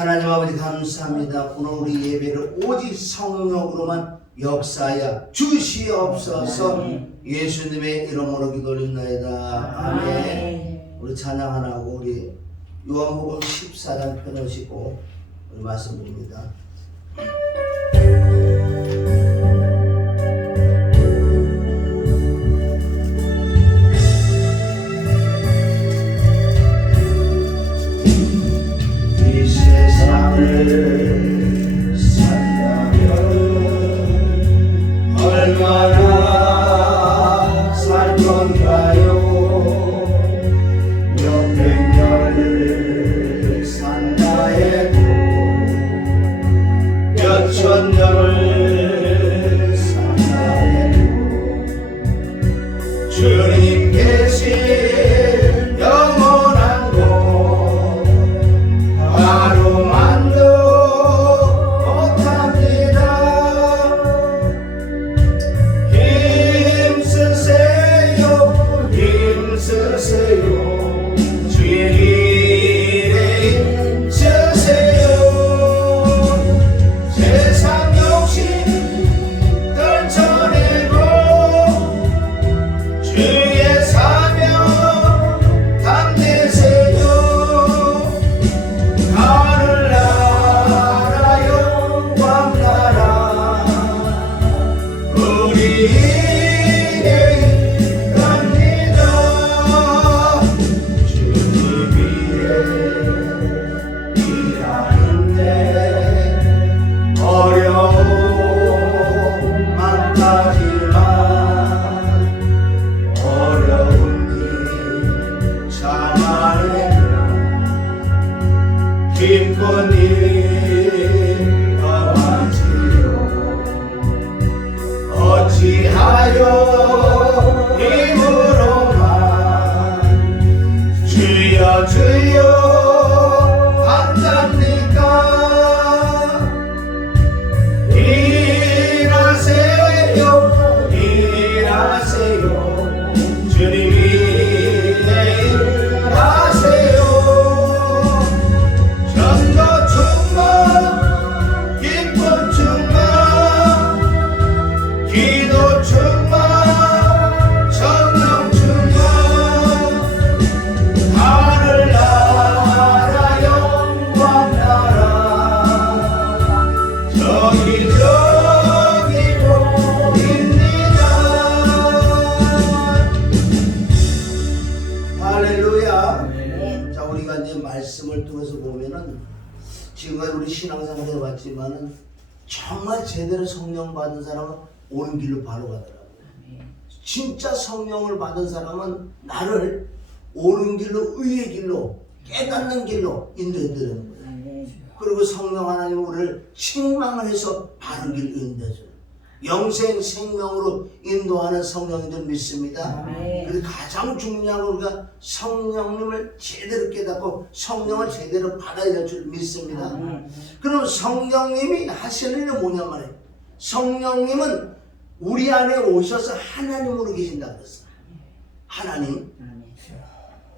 하나님 아버지 감사합니다. 오늘 우리 예배를 오직 성령으로만 역사하여 주시옵소서. 예수님의 이름으로 기도드립니다. 아멘. 우리 찬양 하나 하고 우리 요한복음 14장 펴놓으시고 우리 말씀 봅니다. 이 세상을 산다면 얼마나 살 건가요? 몇백 년을 산다 해도 몇천 년을 산다 해도 주님 계신 영원한 곳 하루만도 못합니다. 힘쓰세요 힘쓰세요 주의 일에 힘쓰세요. 세상 욕심 떨쳐내고 주의 사명 담대세요. 하늘나라 영광나라 우리에게 갑니다. 주님 위에 일하는데 어려움 많다지만 어려운 일 참아내며 기쁜 일 더하지요. 어찌하여 힘으로만 주여 주여 한답니까? 일하세요 일하세요 주님이 일하세요. 전도 충만 기쁨 충만 기도 충만 성령 충만 하늘나라 영광나라 저기 보입니다. 할렐루야. 자, 우리가 이제 말씀을 통해서 보면은 지금까지 우리 신앙생활 해봤지만은 정말 제대로 성령 받은 사람은 옳은 길로 바로 가더라고요. 진짜 성령을 받은 사람은 나를 옳은 길로 의의 길로 깨닫는 길로 인도해드리는 거예요. 그리고 성령 하나님은 우리를 책망을 해서 바른 길로 인도해줘요. 영생 생명으로 인도하는 성령인 줄 믿습니다. 그래서 가장 중요한 건 우리가 성령님을 제대로 깨닫고 성령을 제대로 받아야 될 줄 믿습니다. 그럼 성령님이 하시는 일은 뭐냐 말이에요. 성령님은 우리 안에 오셔서 하나님으로 계신다고 그랬어요. 하나님.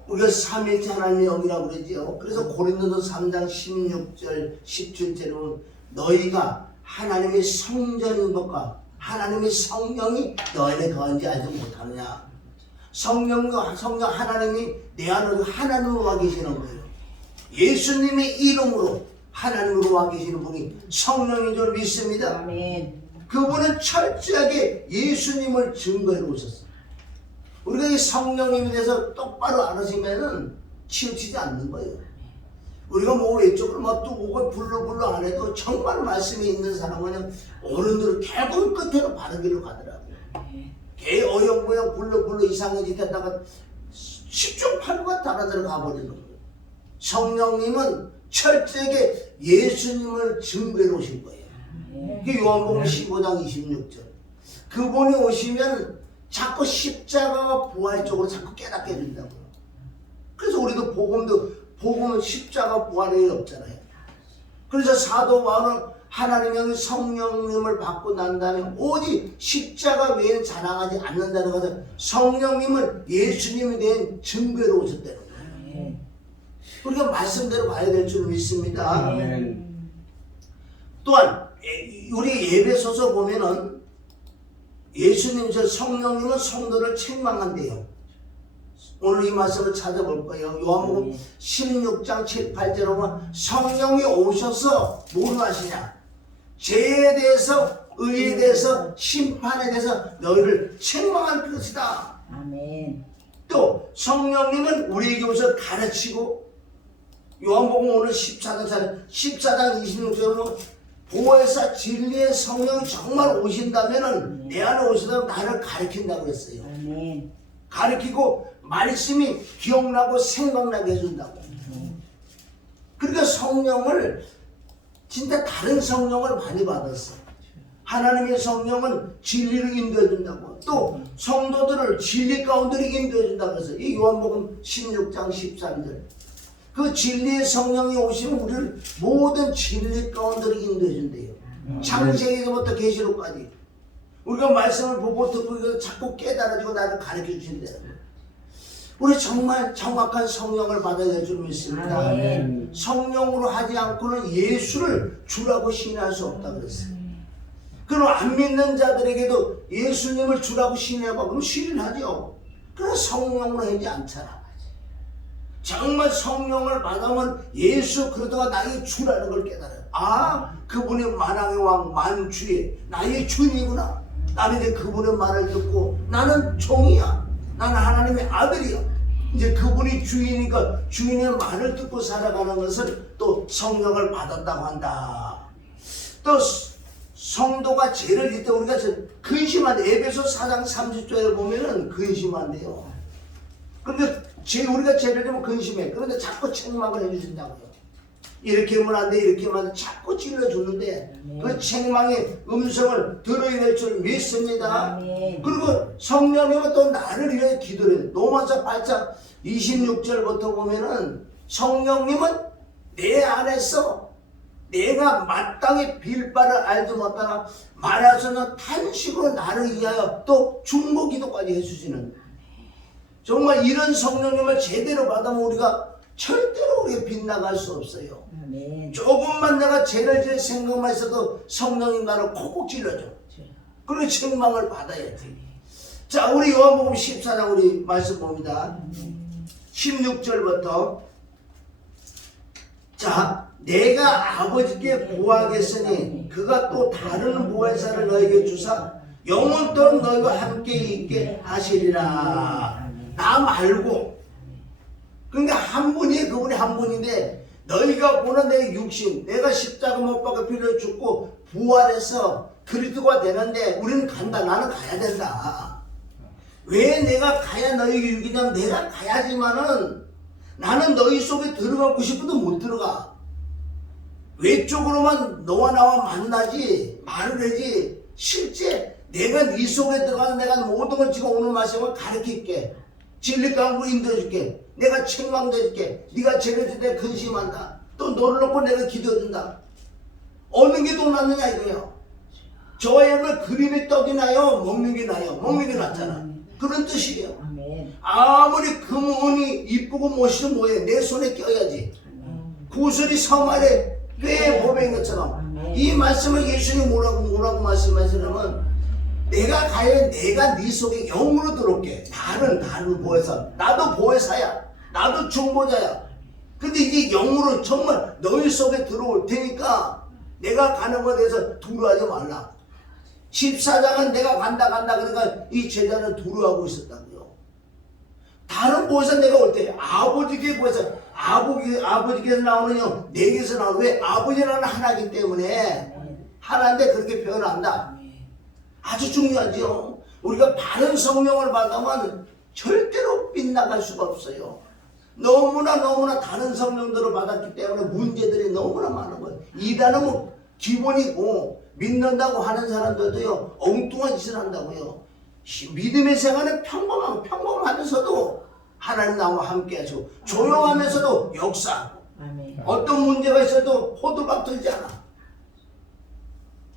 우리가 삼일째 하나님의 영이라고 그러지요. 그래서 고린도서 3장 16절 17절에 보면 너희가 하나님의 성전인 것과 하나님의 성령이 너희에 거한지 알지 못하느냐. 성령 하나님이 내 안으로 하나님으로 와 계시는 거예요. 예수님의 이름으로 하나님으로 와 계시는 분이 성령인 줄 믿습니다. 아멘. 그분은 철저하게 예수님을 증거해 오셨어요. 우리가 이 성령님에 대해서 똑바로 알으시면은 치우치지 않는 거예요. 우리가 뭐 외적으로 막 또 뭐가 불러불러 안 해도 정말 말씀이 있는 사람은 어른들은 결국 끝에는 바른 길로 가더라고요. 개 어영부영 불러불러 이상한 짓 하다가 10종 8구가 따라들어 가버리는 거예요. 성령님은 철저하게 예수님을 증거해 오신 거예요. 그 요한복음 15장 26절. 그분이 오시면 자꾸 십자가와 부활 쪽으로 자꾸 깨닫게 해준다고요. 그래서 우리도 복음은 십자가 부활이 없잖아요. 그래서 사도 바울은 하나님의 성령님을 받고 난 다음에 오직 십자가 외에는 자랑하지 않는다는 것은 성령님을 예수님에 대한 증거로 오셨다는 거예요. 우리가 말씀대로 봐야 될 줄 믿습니다. 아멘. 또한 우리 예배소서 보면은 예수님, 성령님은 성도를 책망한대요. 오늘 이 말씀을 찾아볼 거예요. 요한복음 16장 7, 8절에 보면 성령이 오셔서 뭘 하시냐? 죄에 대해서, 의에 대해서, 심판에 대해서 너희를 책망할 것이다. 아멘. 또 성령님은 우리에게 오셔서 가르치고, 요한복음 오늘 14장 26절에 보면 보혜사 진리의 성령이 정말 오신다면은 내 안에 오시다면 나를 가르친다고 그랬어요. 아멘. 가르치고 말씀이 기억나고 생각나게 해준다고. 그러니까 성령을 진짜 다른 성령을 많이 받았어. 하나님의 성령은 진리로 인도해 준다고. 또 성도들을 진리 가운데로 인도해 준다고 해서 이 요한복음 16장 13절 그 진리의 성령이 오시면 우리를 모든 진리 가운데로 인도해 준대요. 창세기부터 계시록까지 우리가 말씀을 보고 듣고 자꾸 깨달아지고 나를 가르쳐 주신대요. 우리 정말 정확한 성령을 받아야 될 줄 믿습니다. 아멘. 성령으로 하지 않고는 예수를 주라고 신뢰할 수 없다 그랬어요. 그럼 안 믿는 자들에게도 예수님을 주라고 신뢰해봐. 그럼 신뢰하죠. 그러나 성령으로 하지 않잖아. 정말 성령을 받으면 예수 그리스도가 나의 주라는 걸 깨달아요. 아, 그분이 만왕의 왕 만주의 나의 주님이구나. 나는 이제 그분의 말을 듣고 나는 종이야. 나는 하나님의 아들이야. 이제 그분이 주인이니까 주인의 말을 듣고 살아가는 것을 또 성령을 받았다고 한다. 또 성도가 죄를 짓때 우리가 근심한데 에베소 4장 30절에 보면은 근심한대요. 그런데 우리가 죄를 지면 근심해. 그런데 자꾸 책망을 해주신다고요. 이렇게 하면 안 돼, 이렇게 하면 안 돼. 자꾸 찔러주는데 그 책망의 음성을 들어야 될 줄 믿습니다. 그리고 성령님은 또 나를 위해 기도를 해요. 로마서 8장 26절부터 보면은 성령님은 내 안에서 내가 마땅히 빌 바를 알지 못하나 말하서는 탄식으로 나를 위하여 또 중보 기도까지 해주시는 정말 이런 성령님을 제대로 받으면 우리가 절대로 우리가 빗나갈 수 없어요. 아멘. 조금만 내가 죄를 지을 생각만 있어도 성령님 나를 콕콕 찔러줘. 그리고 책망을 받아야지. 자, 우리 요한복음 14장 우리 말씀 봅니다. 16절부터 자, 내가 아버지께 구하겠으니 그가 또 다른 보혜사를 너에게 주사 영원토록 너희와 함께 있게 하시리라. 나 말고 그러니까 한 분이 그분이 한 분인데 너희가 보는 내 육신 내가 십자가 못 박아 빌려 죽고 부활해서 그리스도가 되는데 우리는 간다. 나는 가야 된다. 왜 내가 가야 너희 육이냐면 내가 가야지만은 나는 너희 속에 들어가고 싶어도 못 들어가. 외적으로만 너와 나와 만나지 말을 하지 실제 내가 네 속에 들어가서 내가 모든 걸 지금 오늘 말씀을 가르칠게. 진리 가운데로 인도해줄게. 내가 책망해줄게. 네가 죄를 질 때 근심한다. 또 너를 놓고 내가 기도해준다. 어느 게 더 낫느냐 이거예요. 저의 그림의 떡이 나요? 먹는 게 나요? 먹는 게 낫잖아. 그런 뜻이에요. 아멘. 아무리 금은이 이쁘고 멋있어 뭐해 내 손에 껴야지. 구슬이 섬 아래 뼈에 보배인 것처럼 이 말씀을 예수님이 뭐라고 말씀하시냐면 내가 가야 내가 네 속에 영으로 들어올게. 나는 보혜사. 나도 보혜사야. 나도 중보자야. 근데 이게 영으로 정말 너희 속에 들어올 테니까 내가 가는 것에 대해서 두려워하지 말라. 14장은 내가 간다 그러니까 이 제자는 두려워하고 있었다고요. 다른 보혜사 내가 올 때 아버지께 보혜사 아버지께서 나오는 영 내게서 나오는 왜 아버지라는 하나이기 때문에 하나인데 그렇게 표현한다. 아주 중요하죠. 우리가 바른 성령을 받으면 절대로 빗나갈 수가 없어요. 너무나 다른 성령들을 받았기 때문에 문제들이 너무나 많은 거예요. 이단은 뭐 기본이고 믿는다고 하는 사람들도요 엉뚱한 짓을 한다고요. 믿음의 생활은 평범하면서도 하나님 나와 함께 하시고 조용하면서도 역사하고 어떤 문제가 있어도 호들갑 들지 않아.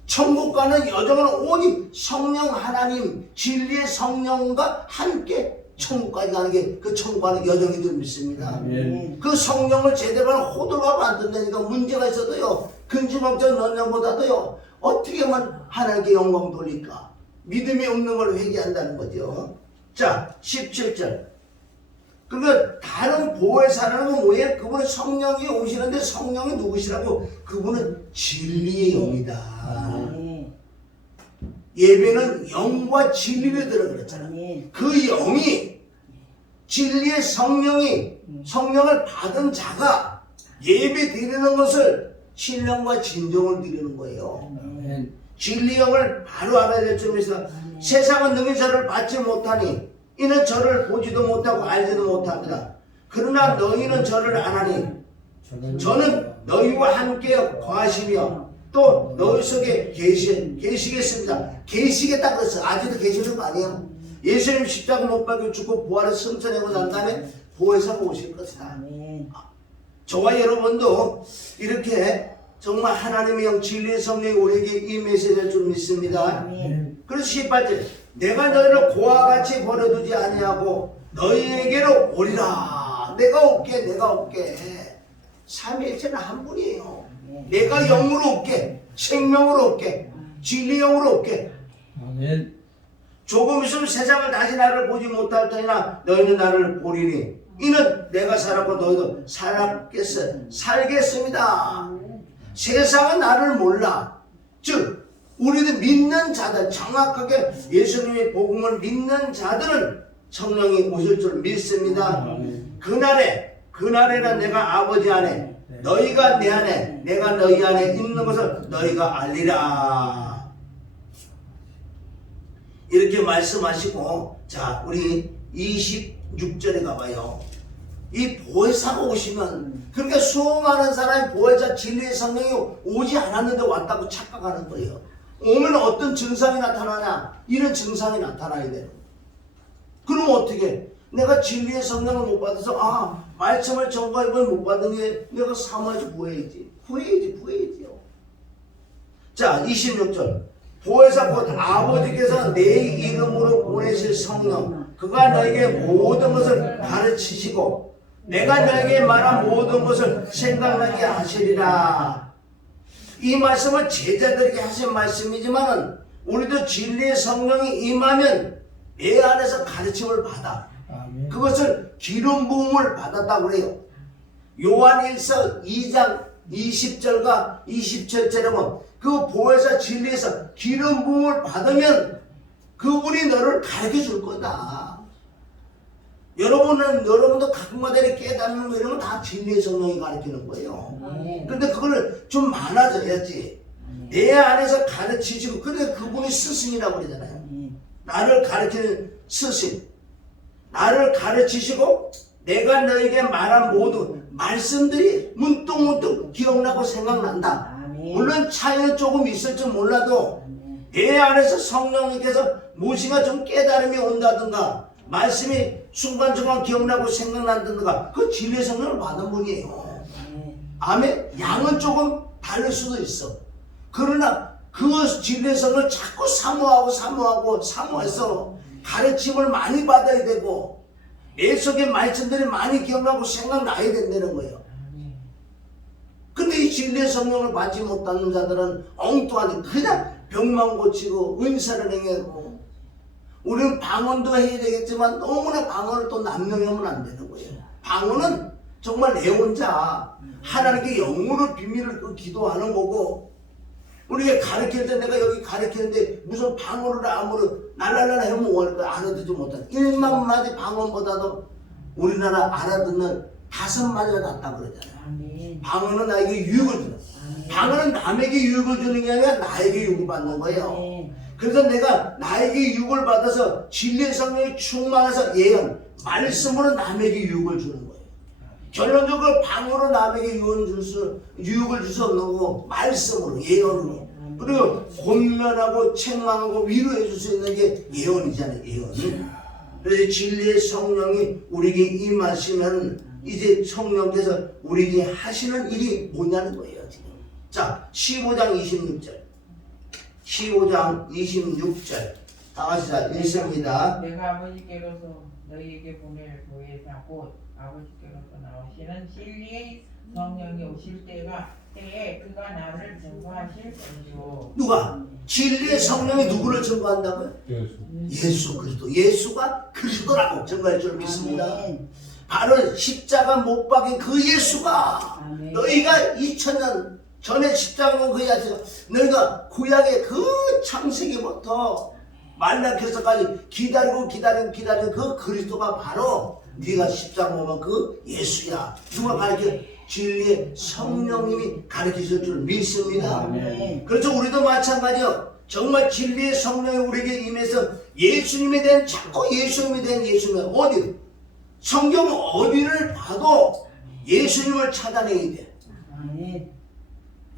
천국 가는 여정은 오직 성령 하나님 진리의 성령과 함께 천국까지 가는 게 그 천국 가는 여정인 줄 믿습니다. 아멘. 그 성령을 제대로 호들갑 안 든다니까 문제가 있어도요. 근심걱정 넣는보다도요. 어떻게 하면 하나님께 영광 돌릴까? 믿음이 없는 걸 회개한다는 거죠. 자, 17절. 그러니까 다른 보혜사라는 건 뭐예요? 그분은 성령이 오시는데 성령이 누구시라고? 그분은 진리의 영이다. 예배는 영과 진리를 들어 그랬잖아. 그 영이 진리의 성령을 받은 자가 예배 드리는 것을 신령과 진정을 드리는 거예요. 아멘. 진리 영을 바로 알아야 될 점이 있어. 세상은 능히 저를 받지 못하니 이는 저를 보지도 못하고 알지도 못합니다. 그러나 너희는 저를 아나니 저는 너희와 함께 거하시며 또 너희 속에 계시겠습니다. 계시겠다 그랬어. 아직도 계시는 거 아니에요. 예수님 십자가 못 박혀 죽고 부활해서 승천하고 난 다음에 보혜사가 오실 것이다. 저와 여러분도 이렇게 정말 하나님의 영 진리의 성령이 우리에게 임하셔야 될 줄 믿습니다. 그래서 18절 내가 너희를 고와 같이 버려두지 아니하고 너희에게로 오리라. 내가 올게. 삼위일체는 한 분이에요. 내가 영으로 올게, 생명으로 올게, 진리 영으로 올게. 아멘. 조금 있으면 세상을 다시 나를 보지 못할 터이나 너희는 나를 보리니 이는 내가 살았고 너희도 살겠습니다. 세상은 나를 몰라. 즉 우리도 믿는 자들, 정확하게 예수님의 복음을 믿는 자들은 성령이 오실 줄 믿습니다. 그날에는 내가 아버지 안에 너희가 내 안에 내가 너희 안에 있는 것을 너희가 알리라. 이렇게 말씀하시고, 자 우리 26절에 가봐요. 이 보혜사가 오시면, 그러니까 수많은 사람이 보혜사 진리의 성령이 오지 않았는데 왔다고 착각하는 거예요. 오면 어떤 증상이 나타나냐? 이런 증상이 나타나야 돼요. 그럼 어떻게? 내가 진리의 성령을 못 받아서 말씀을 전가해보면 못 받은 게 내가 사모해서 구해야지요. 자 26절 보혜사 곧 아버지께서 내 이름으로 보내실 성령 그가 너에게 모든 것을 가르치시고 내가 너에게 말한 모든 것을 생각나게 하시리라. 이 말씀은 제자들에게 하신 말씀이지만 우리도 진리의 성령이 임하면 내 안에서 가르침을 받아. 아멘. 그것을 기름 부음을 받았다고 그래요. 요한일서 2장 20절과 27절에 보면 그 보혜사 진리에서 기름 부음을 받으면 그분이 너를 가르쳐 줄 거다. 여러분도 가끔마다 깨닫는 거 이런 건 다 진리의 성령이 가르치는 거예요. 근데 그걸 좀 많아져야지. 내 안에서 가르치시고, 그러니까 그분이 스승이라고 그러잖아요. 나를 가르치는 스승. 나를 가르치시고 내가 너에게 말한 모든 말씀들이 문득문득 기억나고 생각난다. 물론 차이는 조금 있을지 몰라도 내 안에서 성령님께서 무엇인가 좀 깨달음이 온다든가 말씀이 순간순간 기억나고 생각난다든가 그 진리의 성령을 받은 분이에요. 아멘. 양은 조금 다를 수도 있어. 그러나 그 진리의 성령을 자꾸 사모해서 가르침을 많이 받아야 되고 내 속에 말씀들이 많이 기억나고 생각나야 된다는 거예요. 근데 이 진리의 성령을 받지 못하는 자들은 엉뚱하니 그냥 병만 고치고 은사를 행하고, 우리는 방언도 해야 되겠지만 너무나 방언을 또 남용하면 안 되는 거예요. 방언은 정말 내 혼자 하나님께 영으로 비밀을 기도하는 거고, 우리가 가르칠 때 내가 여기 가르치는데 무슨 방언을 아무리 날랄랄 하면 뭘 알아듣지 못한 1만 마디 방언보다도 우리나라 알아듣는 5마디가 낫다 그러잖아요. 방언은 나에게 유익을 주는, 방언은 남에게 유익을 주는 게 아니라 나에게 유익을 받는 거예요. 그래서 내가 나에게 유익을 받아서 진리의 성령이 충만해서 예언, 말씀으로 남에게 유익을 주는 거예요. 결론적으로 방언으로 남에게 유익을 줄 수 없는 거고, 말씀으로, 예언으로. 그리고 권면하고 책망하고 위로해 줄 수 있는 게 예언이잖아요. 예언. 그래서 진리의 성령이 우리에게 임하시면 이제 성령께서 우리에게 하시는 일이 뭐냐는 거예요. 지금. 자 15장 26절 15장 26절 다 같이 자 읽습니다. 내가 아버지께로서 너희에게 보낼 보혜사 곧 아버지께로서 나오시는 진리의 성령이 오실 때에 그가 나를 증거하실 것이요. 누가? 진리의 성령이 누구를 증거한다고요? 예수 그리스도. 예수가 그리스도라고 증거할 줄 믿습니다. 바로 십자가 못 박인 그 예수가 너희가 2000년 전에 십자가 그 예수가 너희가 구약의 그 창세기부터 말라기서까지 기다리고 그 그리스도가 바로 네가 십자가 보면 그 예수야. 누가 가르쳐? 진리의 성령님이 가르치실 줄 믿습니다. 그렇죠. 우리도 마찬가지요. 정말 진리의 성령이 우리에게 임해서 예수님에 대한 자꾸 예수님에 대한 예수님 어디 성경 어디를 봐도 예수님을 찾아내야 돼.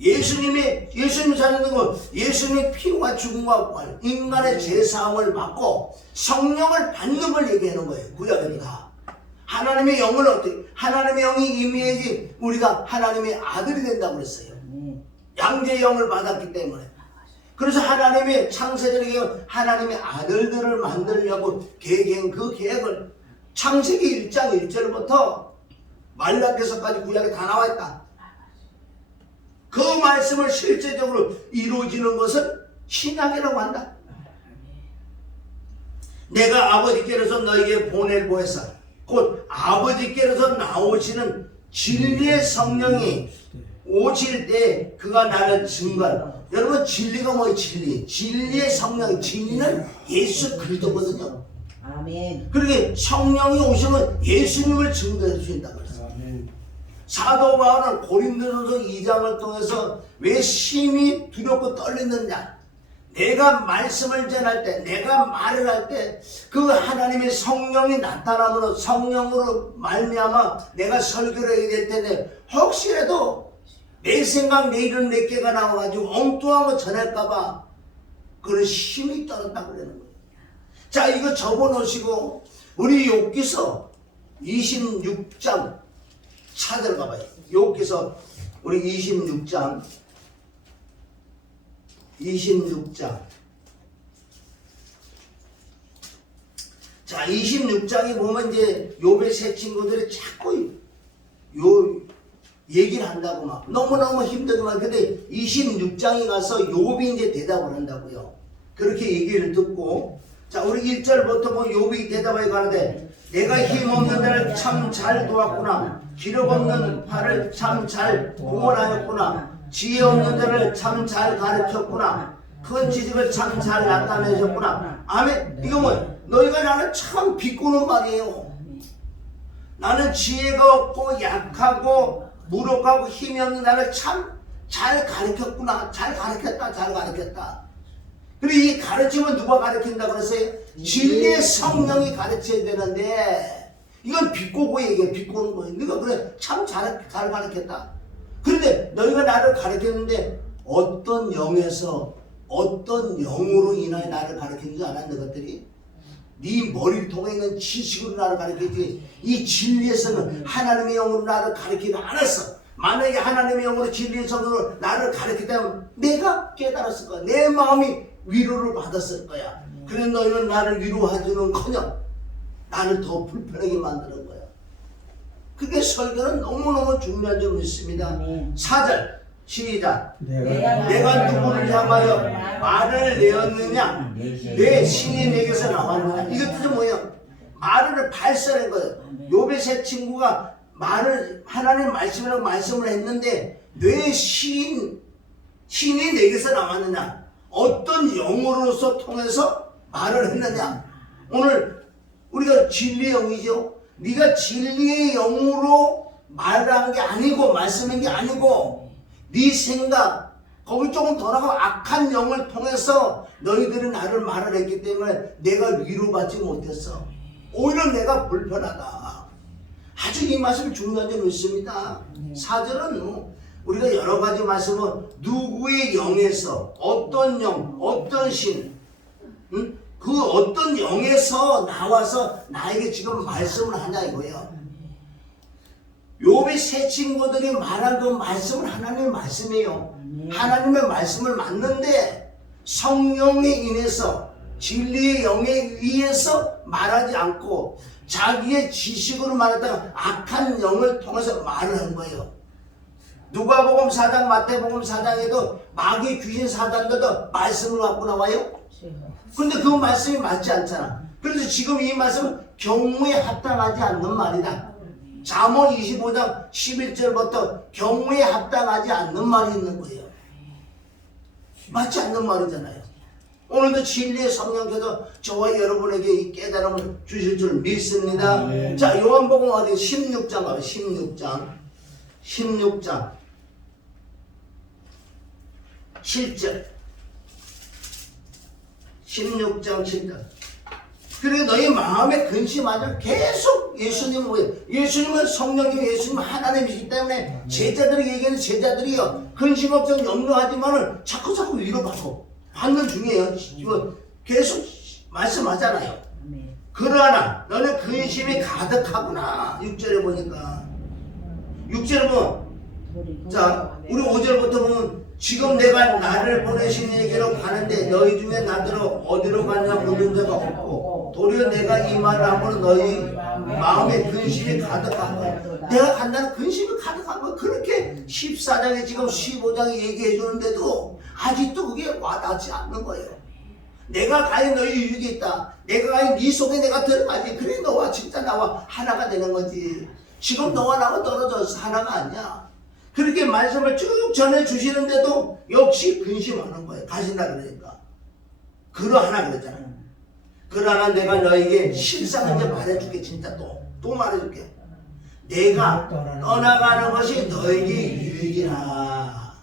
예수님 찾는 건 예수님의 피와 죽음과 부활, 인간의 죄사함을 받고 성령을 받는 걸 얘기하는 거예요. 구약에는 다. 하나님의 영을 어떻게? 하나님의 영이 임해야지 우리가 하나님의 아들이 된다고 그랬어요. 양자의 영을 받았기 때문에. 그래서 하나님의 창세전에 하나님의 아들들을 만들려고 계획한 그 계획을 창세기 1장 1절부터 말라기서까지 구약에 다 나와 있다. 그 말씀을 실제적으로 이루어지는 것을 신약이라고 한다. 내가 아버지께로서 너에게 보낼 보혜사 곧 아버지께로서 나오시는 진리의 성령이 오실 때 그가 나를 증거하라. 여러분 진리가 뭐예요? 진리의 성령, 진리는 예수 그리스도거든요. 아멘. 그러게 성령이 오시면 예수님을 증거해 주신다고 그랬어요. 사도 바울은 고린도전서 2장을 통해서 왜 심히 두렵고 떨리느냐? 내가 말씀을 전할 때, 내가 말을 할 때 그 하나님의 성령이 나타남으로 성령으로 말미암아 내가 설교를 해야 될 텐데 혹시라도 내 생각, 내 이런 몇 개가 나와가지고 엉뚱한 거 전할까봐 그런 힘이 떨었다고 그러는 거예요. 자, 이거 접어놓으시고 우리 욥기서 26장 찾아가 봐요. 욥기서 우리 26장 자 26장에 보면 이제 욥의 세 친구들이 자꾸 요 얘기를 한다고 막 너무너무 힘들더만. 근데 26장에 가서 욥이 이제 대답을 한다고요. 그렇게 얘기를 듣고 자 우리 1절부터 보면 욥이 대답하여 가는데 내가 힘없는 자를 참 잘 도왔구나. 기력 없는 팔을 참 잘 구원하였구나. 지혜 없는 자를 참 잘 가르쳤구나. 큰 지식을 참 잘 나타내셨구나. 아멘. 이거 뭐예요? 너희가 나를 참 비꼬는 말이에요. 나는 지혜가 없고 약하고 무력하고 힘이 없는 나를 참 잘 가르쳤구나. 잘 가르쳤다. 그리고 이 가르침은 누가 가르친다고 그랬어요? 진리의 성령이 가르쳐야 되는데 이건 비꼬고 얘기해. 비꼬는 거예요. 네가 그래 참 잘 가르쳤다. 그런데 너희가 나를 가르쳤는데 어떤 영에서 어떤 영으로 인하여 나를 가르치는지 알아? 너희들이? 네 머리를 통해 있는 지식으로 나를 가르치지 이 진리에서는 하나님의 영으로 나를 가르치지 않았어. 만약에 하나님의 영으로 진리의 성령으로 나를 가르치다면 내가 깨달았을 거야. 내 마음이 위로를 받았을 거야. 그래 너희는 나를 위로하지는커녕 나를 더 불편하게 만드는 거야. 그게 설교는 너무너무 중요한 점이 있습니다. 4절 시작. 내가 누구를 향하여 말을 내었느냐? 내 신이 내게서 나왔느냐? 이것 뜻은 뭐예요? 말을 발설한 거예요. 욥의 세 친구가 말을 하나님 말씀이라고 말씀을 했는데 내 신이 내게서 나왔느냐? 어떤 영으로서 통해서 말을 했느냐? 오늘 우리가 진리의 영이죠. 네가 진리의 영으로 말한 게 아니고 말씀한 게 아니고 네 생각 거기 조금 더 나가면 악한 영을 통해서 너희들은 나를 말을 했기 때문에 내가 위로받지 못했어. 오히려 내가 불편하다. 아주 이 말씀이 중요한 점이 있습니다. 4절은 우리가 여러 가지 말씀은 누구의 영에서 어떤 영, 어떤 신, 그 어떤 영에서 나와서 나에게 지금 말씀을 하냐 이거예요. 욥의 세 친구들이 말한 그 말씀은 하나님의 말씀이에요. 하나님의 말씀을 맞는데 성령에 인해서 진리의 영에 의해서 말하지 않고 자기의 지식으로 말했다가 악한 영을 통해서 말을 한 거예요. 누가복음 4장, 마태복음 4장에도 마귀 귀신 사단들도 말씀을 갖고 나와요. 근데 그 말씀이 맞지 않잖아. 그래서 지금 이 말씀은 경우에 합당하지 않는 말이다. 잠언 25장 11절부터 경우에 합당하지 않는 말이 있는 거예요. 맞지 않는 말이잖아요. 오늘도 진리의 성령께서 저와 여러분에게 이 깨달음을 주실 줄 믿습니다. 자, 요한복음 어디 16장 가요. 16장 7절. 16장 7절. 그리고 너희 마음에 근심하자. 계속 예수님은 뭐예요? 예수님은 성령님, 예수님은 하나님이시기 때문에 제자들에게 얘기하는 제자들이요. 근심 걱정 염려하지만은 자꾸 위로받고 받는 중이에요. 계속 말씀하잖아요. 그러나 너는 근심이 가득하구나. 6절에 보니까. 6절에 보면 자, 우리 5절부터 보면 지금 내가 나를 보내신 얘기로 가는데 너희 중에 나더러 어디로 가냐 묻는 자가 없고 도리어 내가 이 말을 함으로 너희 마음에 근심이 가득한 거야. 내가 간다는 근심이 가득한 거야. 그렇게 14장에 지금 15장에 얘기해 주는데도 아직도 그게 와닿지 않는 거예요. 내가 가야 너희 유익이 있다. 내가 가야 네 속에 내가 들어가지. 그래 너와 진짜 나와 하나가 되는 거지. 지금 너와 나와 떨어져서 하나가 아니야. 그렇게 말씀을 쭉 전해주시는데도 역시 근심하는 거예요. 가신다 그러니까. 그러하나 그랬잖아요. 그러나 내가 너에게 실상을 이제 말해줄게. 진짜 또 말해줄게. 내가 떠나가는 것이 너에게 유익이라.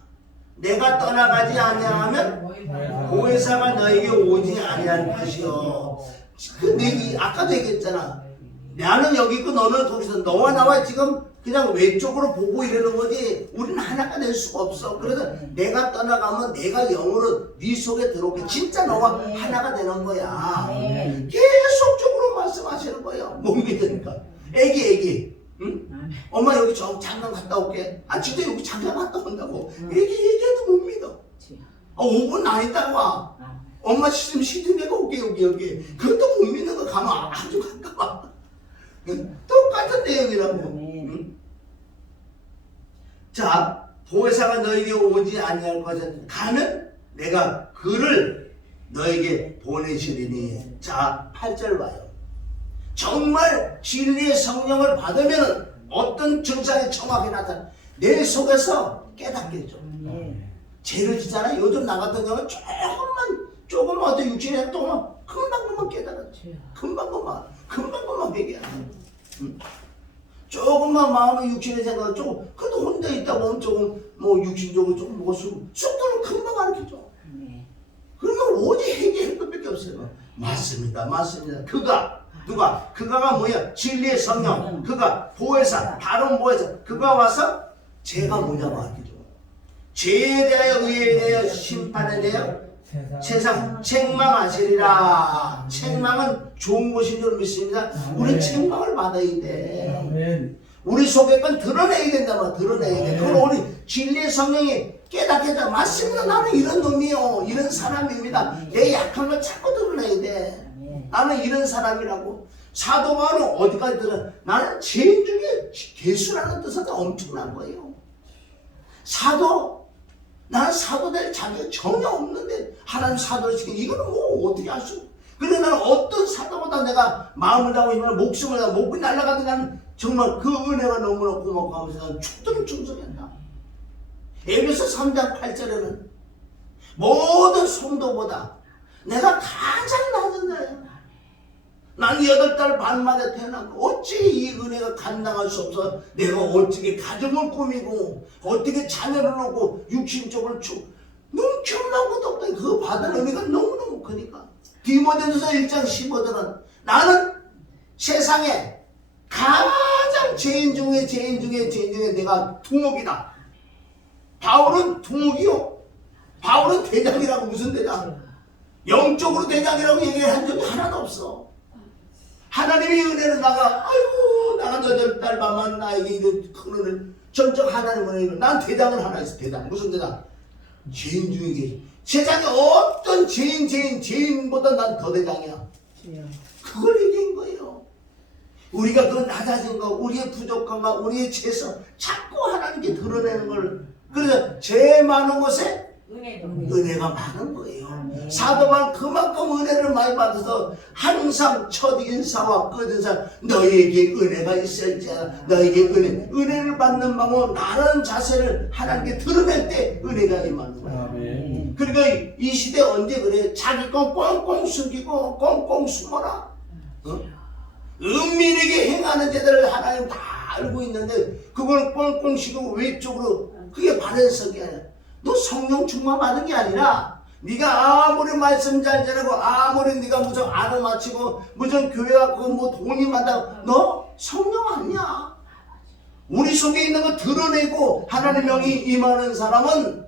내가 떠나가지 아니하면 보혜사가 너에게 오지 아니할 것이요. 그 아까도 얘기했잖아. 나는 여기 있고 너는 거기서. 너와 나와 지금 그냥 외쪽으로 보고 이러는 거지 우리는 하나가 될 수가 없어. 그래서 내가 떠나가면 내가 영으로 네 속에 들어오게 진짜 너와 하나가 되는 거야. 계속적으로 말씀하시는 거예요. 못 믿으니까. 애기 응? 엄마 여기 잠깐 갔다 올게. 아 진짜 여기 잠깐 갔다 온다고. 얘기해도 못 믿어. 5분 안 있다고 와. 엄마 지금 시든 내가 올게 여기. 그것도 못 믿는 거 가면 아주 가까워. 똑같은 내용이라고. 응? 자, 보혜사가 너에게 오지 아니할 것은 가면 내가 그를 너에게 보내시리니. 자, 8절 봐요. 정말 진리의 성령을 받으면 어떤 증상이 정확히 나타나. 내 속에서 깨닫겠죠. 죄를 지잖아. 요즘 나 같은 경우는 조금만 어떤 육신에 동안 금방 깨달았지. 금방 얘기야. 조금만 마음의 육신의 생각을 조금, 그래도 혼자 있다 보면 조금 뭐 육신적으로 조금 뭐가 쑥도는 금방 가르쳐줘. 그러면 오직 회개할 것밖에 없어요. 맞습니다. 그가가 뭐야? 진리의 성령. 그가 보혜사, 다른 보혜사. 그가 와서 죄가 뭐냐고 가르쳐줘. 죄에 대하여, 의에 대하여, 심판에 대하여 세상 책망하시리라. 책망은 좋은 것인 줄 믿습니다. 우리 책망을 받아야 돼. 우리 속에 건 드러내야 된다. 드러내야 돼. 그걸 우리 진리의 성령이 깨닫게 해. 맞습니다. 나는 이런 놈이요. 이런 사람입니다. 내 약한 걸 자꾸 드러내야 돼. 나는 이런 사람이라고. 사도 바울은 어디까지 들어? 나는 죄인 중에 개수라는 뜻은 엄청난 거예요. 나는 사도 될 자격이 전혀 없는데 하나님 사도를 시키는 이거는 뭐 어떻게 할 수? 그래 나는 어떤 사도보다 내가 마음을 다하고 힘을 목숨을 다하고 목이 날아가도 나는 정말 그 은혜가 너무나 고맙고 하면서 나는 죽도록 충성한다. 에베소 3장 8절에는 모든 성도보다 내가 가장 낮은 자야. 난 8달 반 만에 태어났고 어찌 이 은혜가 감당할 수 없어. 내가 어떻게 가정을 꾸미고 어떻게 자녀를 놓고 육신적으로 눈켜만 것도 없다. 그거 받은 은혜가 너무너무 크니까. 디모데전서 1장 15절은 나는 세상에 가장 죄인 중에 내가 두목이다. 바울은 두목이요. 바울은 대장이라고. 무슨 대장? 영적으로 대장이라고 얘기한 적이 하나도 없어. 하나님의 은혜는 나가 8달 반만 나에게 이런 큰 은혜를 전적 하나님의 은혜를. 난 대장은 하나 있어. 대장. 무슨 대장? 죄인 중에 죄인. 세상에 어떤 죄인보다 난 더 대장이야. 그걸 얘기한 거예요. 우리가 그 낮아진 거, 우리의 부족함과 우리의 죄성 자꾸 하나님께 드러내는 걸. 그래서 죄 많은 곳에 은혜가 많은 거예요. 사도 바울은 그만큼 은혜를 많이 받아서 항상 첫 인사와 끝 인사 너희에게 은혜가 있을지어다. 너희에게 은혜를 받는 방법 나라는 자세를 하나님께 드러낼 때 은혜가 임하는 거예요. 그러니까 이 시대 언제 그래? 자기 건 꽁꽁 숨기고 꽁꽁 숨어라. 은밀하게 행하는 자들을 하나님 다 알고 있는데 그걸 꽁꽁 숨기고 외적으로 그게 바른성이 아니야. 너 성령 충만 받은 게 아니라 네가 아무리 말씀 잘 전하고 아무리 네가 무슨 아는 마치고 무슨 교회 가고 뭐 돈이 많다고 너 성령 아니야. 우리 속에 있는 거 드러내고 하나님의 영이 임하는 사람은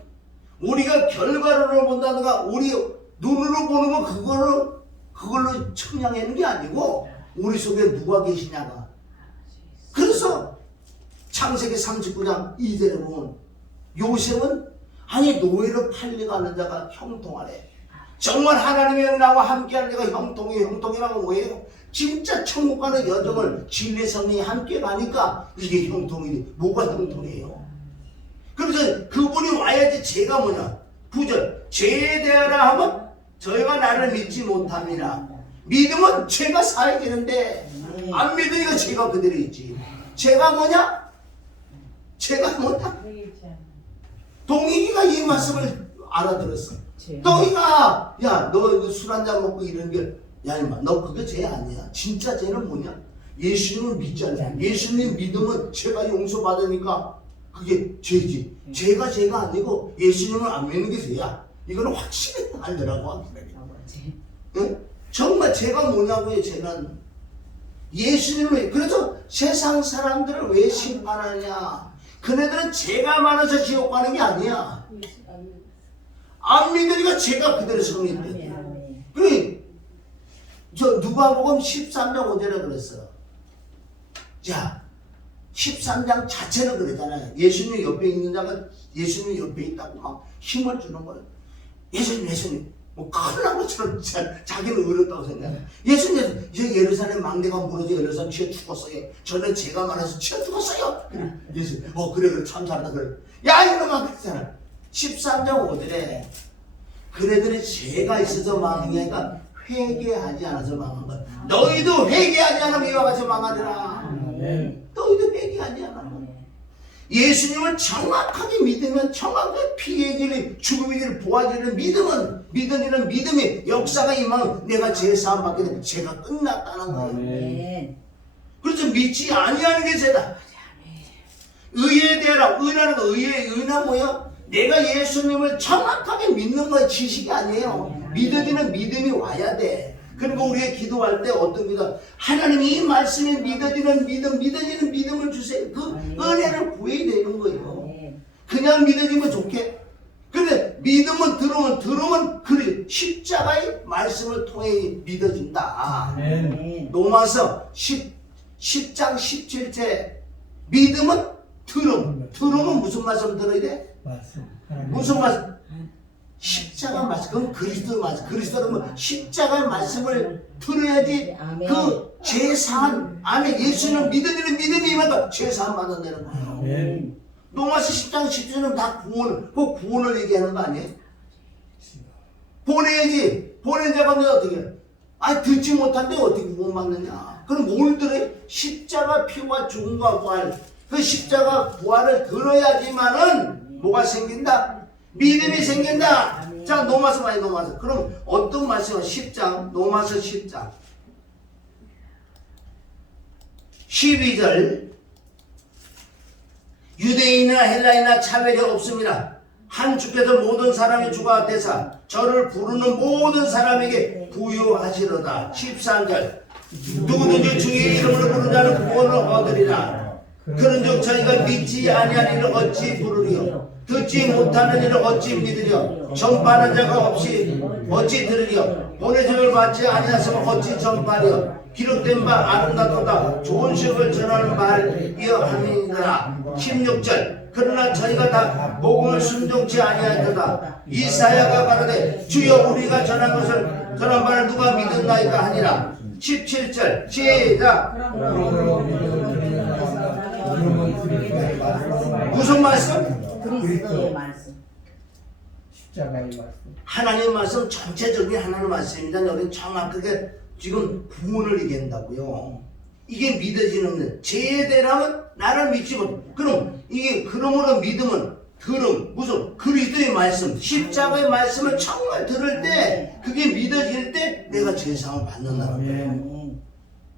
우리가 결과론을 본다든가 우리 눈으로 보는 거 그걸로 청량하는 게 아니고 우리 속에 누가 계시냐가. 그래서 창세기 39장 2절에 보면 요셉은 아니 노예로 팔려가는 자가 형통하래. 정말 하나님의 나와 함께하는 자가 형통이라고 뭐예요? 진짜 천국 가는 여정을 진리 성령이 함께 가니까 이게 형통이지. 뭐가 형통이에요? 그래서 그분이 와야지. 죄가 뭐냐? 9절 죄에 대하라 하면 저희가 나를 믿지 못함이라. 믿으면 죄가 사해지는데 안 믿으니까 죄가 그대로 있지. 죄가 뭐냐? 죄가 뭐냐? 동익이가 이 말씀을 알아들었어. 동익아, 야, 너 술 한잔 먹고 이런 게, 야, 임마, 너 그게 죄 아니야. 진짜 죄는 뭐냐? 예수님을 믿잖아. 예수님 믿으면 죄가 용서받으니까 그게 죄지. 죄가 아니고 예수님을 안 믿는 게 죄야. 이거는 확실히 알더라고. 응? 정말 죄가 뭐냐고요, 죄는. 예수님을, 그래서 세상 사람들을 왜 심판하냐? 그네들은 죄가 많아서 지옥 가는 게 아니야. 안 믿으니까 죄가 그대로 성립돼. 그래, 저 누가복음 13장 5절에 그랬어. 자, 13장 자체는 그러잖아요. 예수님 옆에 있는 자가 예수님 옆에 있다고 막 힘을 주는 거예요. 예수님. 뭐 큰일 난 것처럼 자기는 어렵다고 생각해. 예수님, 예루살렘 망대가 무너져 예루살렘 치어 죽었어요. 저는 죄가 많아서 치어 죽었어요. 예수, 그래, 참 잘한다, 그래. 야, 이놈아, 그랬잖아. 13장 5절에 그네들이 죄가 있어서 망한 게 아니라 회개하지 않아서 망한 거야. 너희도 회개하지 않으면 이와 같이 망하리라. 너희도 회개하지 않으면. 예수님을 정확하게 믿으면 정확하게 피의 진리, 죽음의 진리, 부활의 진리를 믿으면 믿음이 역사가 임하면 내가 죄 사함 받게 되면 죄가 끝났다는 거예요. 그래서 믿지 아니하는 게 죄다. 의에 대하라. 의라는 거, 의나 뭐야? 내가 예수님을 정확하게 믿는 거야. 지식이 아니에요. 믿어지는 믿음이 와야 돼. 그리고 우리가 기도할 때 어떤 기도? 하나님이 이 말씀에 믿어지는 믿음을 주세요. 그 은혜를 구해야 되는 거예요. 그냥 믿어지면 좋게. 근데 믿음은 들으면 그래 십자가의 말씀을 통해 믿어진다. 로마서 10장 17절 믿음은 들으면 무슨 말씀 들어야 돼? 무슨 말씀? 십자가 말씀, 그건 그리스도 말씀. 그리스도는 십자가의 말씀을 들어야지 그 죄사함 안에 예수를 믿어지는 믿음이 임하니까 죄사함 받아내는 거예요. 로마서 10장 17절은 다 구원을 얘기하는 거 아니에요? 보내야지. 보낸 자가 어떻게 해? 아니 듣지 못한데 어떻게 구원받느냐? 그럼 뭘 들어요? 십자가 피와 죽음과 부활. 그 십자가 부활을 들어야지만은 뭐가 생긴다? 믿음이 생긴다. 자, 로마서 많이 로마서. 그럼 어떤 말씀은 10장, 로마서 10장 12절 유대인이나 헬라인이나 차별이 없습니다. 한 주께서 모든 사람이 주가 되사 저를 부르는 모든 사람에게 부유하시로다. 13절 누구든지 주의 이름으로 부르는 자는 구원을 얻으리라. 그런즉 저희가 믿지 아니한 이를 어찌 부르리요? 듣지 못하는 이를 어찌 믿으려? 전파하는 자가 없이 어찌 들으려? 보내심을 받지 아니하시면 어찌 전파하려? 기록된 바 아름답도다 좋은 식을 전하는 말이여 함이니라. 16절 그러나 저희가 다 복음을 순종치 아니하였도다. 이사야가 가로되 주여 우리가 전한 바를 누가 믿었나이까 하니라. 17절 시작. 무슨 말씀? 그리스도의 말씀. 십자가의 말씀. 하나님 말씀 전체적인 하나님 말씀입니다. 여기는 정확하게 지금 구원을 얘기한다고요. 이게 믿어지는 제대라면 나를 믿지 못. 그럼 이게 그러므로 믿음은 들음 무슨 그리스도의 말씀 십자가의 말씀을 정말 들을 때 그게 믿어질 때 내가 제상을 받는다는 거예요. 아멘.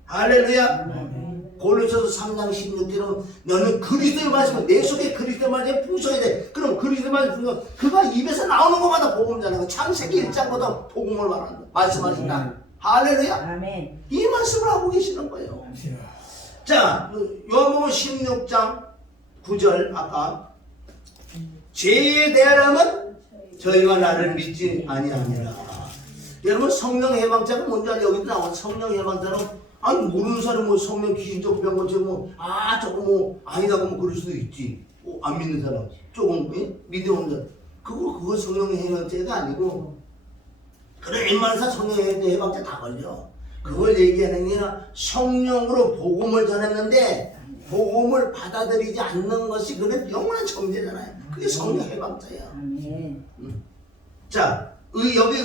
할렐루야. 고린도서 3장 16절은 너는 그리스도의 말씀을 내 속에 그리스도의 말씀을 부숴야 돼. 그럼 그리스도의 말씀 부숴 그가 입에서 나오는 것마다 복음잖아요. 창세기 1장보다 복음을 말한다. 말씀하신다. 할렐루야. 아멘. 이 말씀을 하고 계시는 거예요. 자, 요한복음 16장 9절 아까 죄에 대하라면 저희가 나를 믿지 아니하니라. 여러분 성령 해방자가 뭔지 알아요? 여기도 나와. 성령 해방자는 아니 모르는 사람 뭐 성령 귀신적 병 것처럼 뭐아 저거 뭐 아니다고 뭐 그럴 수도 있지. 안 믿는 사람 조금 믿음 없는 사람 그거 성령 해방자가 아니고 그래 웬만한 성령 해방자 다 걸려. 그걸 얘기하는 게 아니라 성령으로 복음을 전했는데 복음을 받아들이지 않는 것이 그게 영원한 정죄잖아요. 그게 성령 해방자야. 아멘. 자, 여기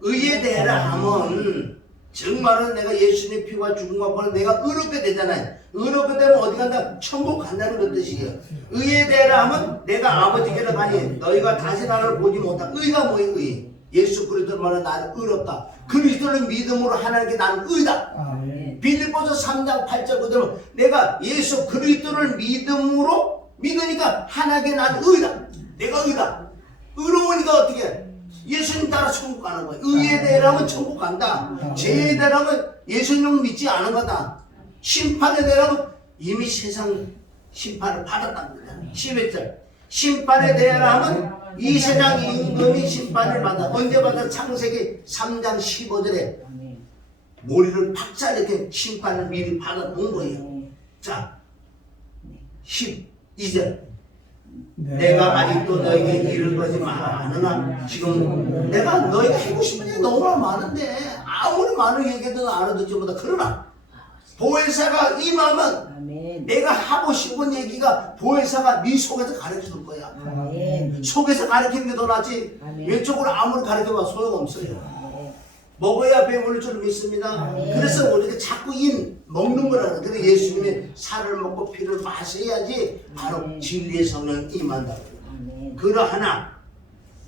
의에 대하라 하면 정말은 내가 예수님 피와 죽음과 부활 내가 의롭게 되잖아요. 의롭게 되면 어디 간다? 천국 간다는 그 뜻이에요. 의에 대하라 하면 내가 아버지께로 가니 너희가 다시 나를 보지 못한 의가 뭐예요? 의. 예수 그리스도를 말하는 나는 의롭다. 그리스도를 믿음으로 하나님께 나는 의다. 아멘. 빌립보서 3장 8절 그대로 내가 예수 그리스도를 믿음으로 믿으니까 하나님께 나는 의다. 내가 의다. 의로우니까 어떻게 해? 예수님 따라 천국 가는 거야. 의에 대하면 천국 간다. 죄에 대하면 예수님을 믿지 않은 거다. 심판에 대하면 이미 세상 심판을 받았다는 거야. 11절 심판에 대하면 이 세상 임금이 심판을 받아. 언제 받아? 창세기 3장 15절에 아멘. 머리를 박살 이렇게 심판을 미리 받아본 거예요. 자 12절 내가 아직도 너에게 이를 거지 않으나 지금 내가 너에게 하고 싶은 얘기 너무나 많은데 아무리 많은 얘기든 알아듣지 못하. 그러나 보혜사가 임하면 아멘. 내가 하고 싶은 얘기가 보혜사가 네 속에서 가르쳐줄 거야. 아멘. 속에서 가르치는 게 더 낫지 아멘. 왼쪽으로 아무리 가르쳐봐 소용없어요. 아멘. 먹어야 배부를 줄 믿습니다. 아멘. 그래서 우리가 자꾸 먹는 거라는 거예요. 그래서 예수님이 살을 먹고 피를 마셔야지 바로 아멘. 진리의 성령 임한다고. 아멘. 그러하나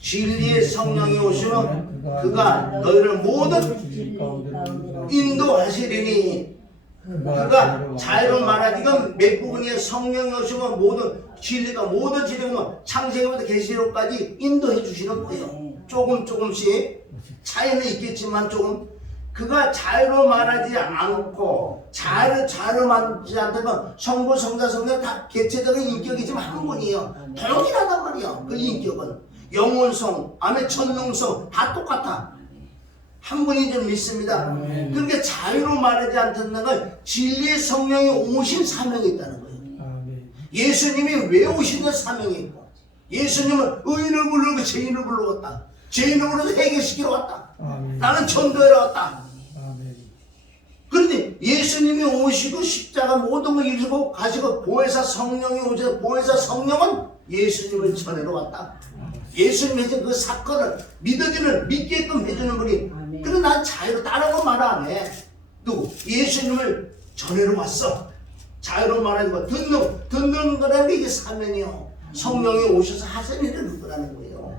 진리의 성령이 오시면 그가 너희를 모든 인도하시리니 그가 자유로 말하지 이건 몇 부분이에요. 성령이 오시면 모든 진리가 모든 진리가 창세기부터 계시록까지 인도해 주시는 거예요. 조금씩 차이는 있겠지만 조금 그가 자유로 말하지 않고 자유로 말하지 않다면 성부 성자 성령 다 개체적인 인격이지만 한 분이에요. 동일하단 말이에요. 그 인격은 영원성, 암의 천능성 다 똑같아. 한 분인 줄 믿습니다. 그러니까 자유로 말하지 않는 건 진리의 성령이 오신 사명이 있다는 거예요. 예수님이 왜 오신 사명이 있고 예수님은 의인을 부르고 죄인을 불러왔다. 죄인을 불러서 해결시키러 왔다. 나는 전도하러 왔다. 그런데 예수님이 오시고 십자가 모든 걸 이루고 가시고 보혜사 성령이 오셔서 보혜사 성령은 예수님을 전하러 왔다. 예수님이 해준 그 사건을 믿게끔 해주는 분이. 그래 난 자유로 다른 거 말 안 해. 누구? 예수님을 전하러 왔어. 자유로 말하는 거 듣는 거라는 게 이게 사명이요. 성령이 오셔서 하시는 거라는 거예요.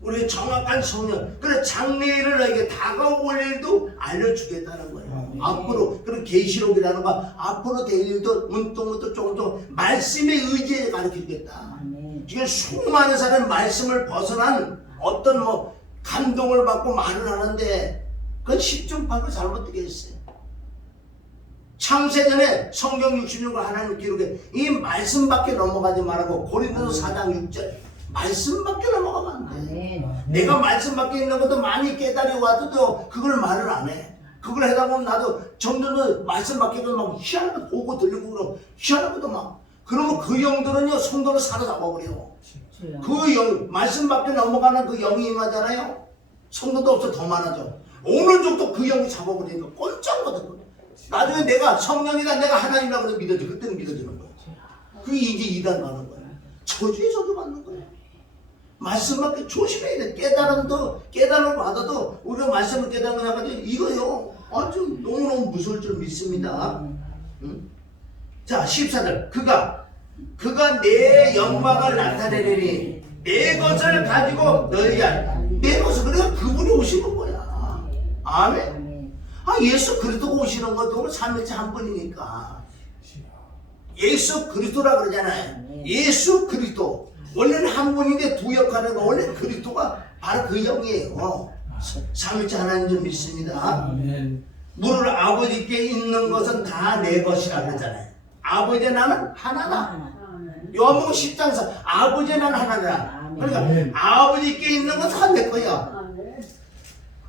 우리 정확한 성령. 그래 장래일을 너에게 다가올 일도 알려주겠다는 거예요. 앞으로 그런 계시록이라는 거 앞으로 될 일도 문득문득 조금 말씀의 의지에 가르치겠다. 지금 수많은 사람이 말씀을 벗어난 어떤 감동을 받고 말을 하는데 그건 10중 8구 잘못되게 했어요. 창세전에 성경 66을 하나님 기록해 이 말씀밖에 넘어가지 말라고. 고린도서 4장 6절 말씀밖에 넘어가면 안 돼. 내가 말씀밖에 있는 것도 많이 깨달아 와도 그걸 말을 안 해. 그걸 하다 보면 나도 점점 말씀밖에도 막 희한한 거 보고 들리고 그러고 희한한 것도 막 그러면 그 영들은요 성도를 사로잡아버려. 그 영 말씀밖에 넘어가는 그 영이 임하잖아요. 성도도 없어 더 많아져. 어느 정도 그 영이 잡아버리니까 꼼짝 못하고 나중에 내가 성령이다 내가 하나님이라고 그래 믿어져. 그때는 믿어지는 거야. 그게 이제 이단 가는 거야. 저주의 저주 받는 거야. 말씀밖에 조심해야 돼. 깨달음을 받아도 우리가 말씀을 깨달은 거냐고 이거요 아주 너무너무 무서울 줄 믿습니다. 응? 자 14절 그가 내 영광을 나타내리니 내 것을 가지고 너희가 내 것을 그러니까 그분이 오시는 거야. 아멘. 아멘. 예수 그리스도가 오시는 것도 삼일째 한 분이니까 예수 그리스도라 그러잖아요. 예수 그리스도 원래는 한 분인데 두 역할을 원래 그리스도가 바로 그 영이에요. 삼일째 하나님 좀 믿습니다. 아멘. 무릇 아버지께 있는 것은 다 내 것이라 그러잖아요. 아버지 나는 하나다. 요한복음 10장에서 아버지 나는 하나다. 그러니까 아버지께 있는 건 다 내 거야.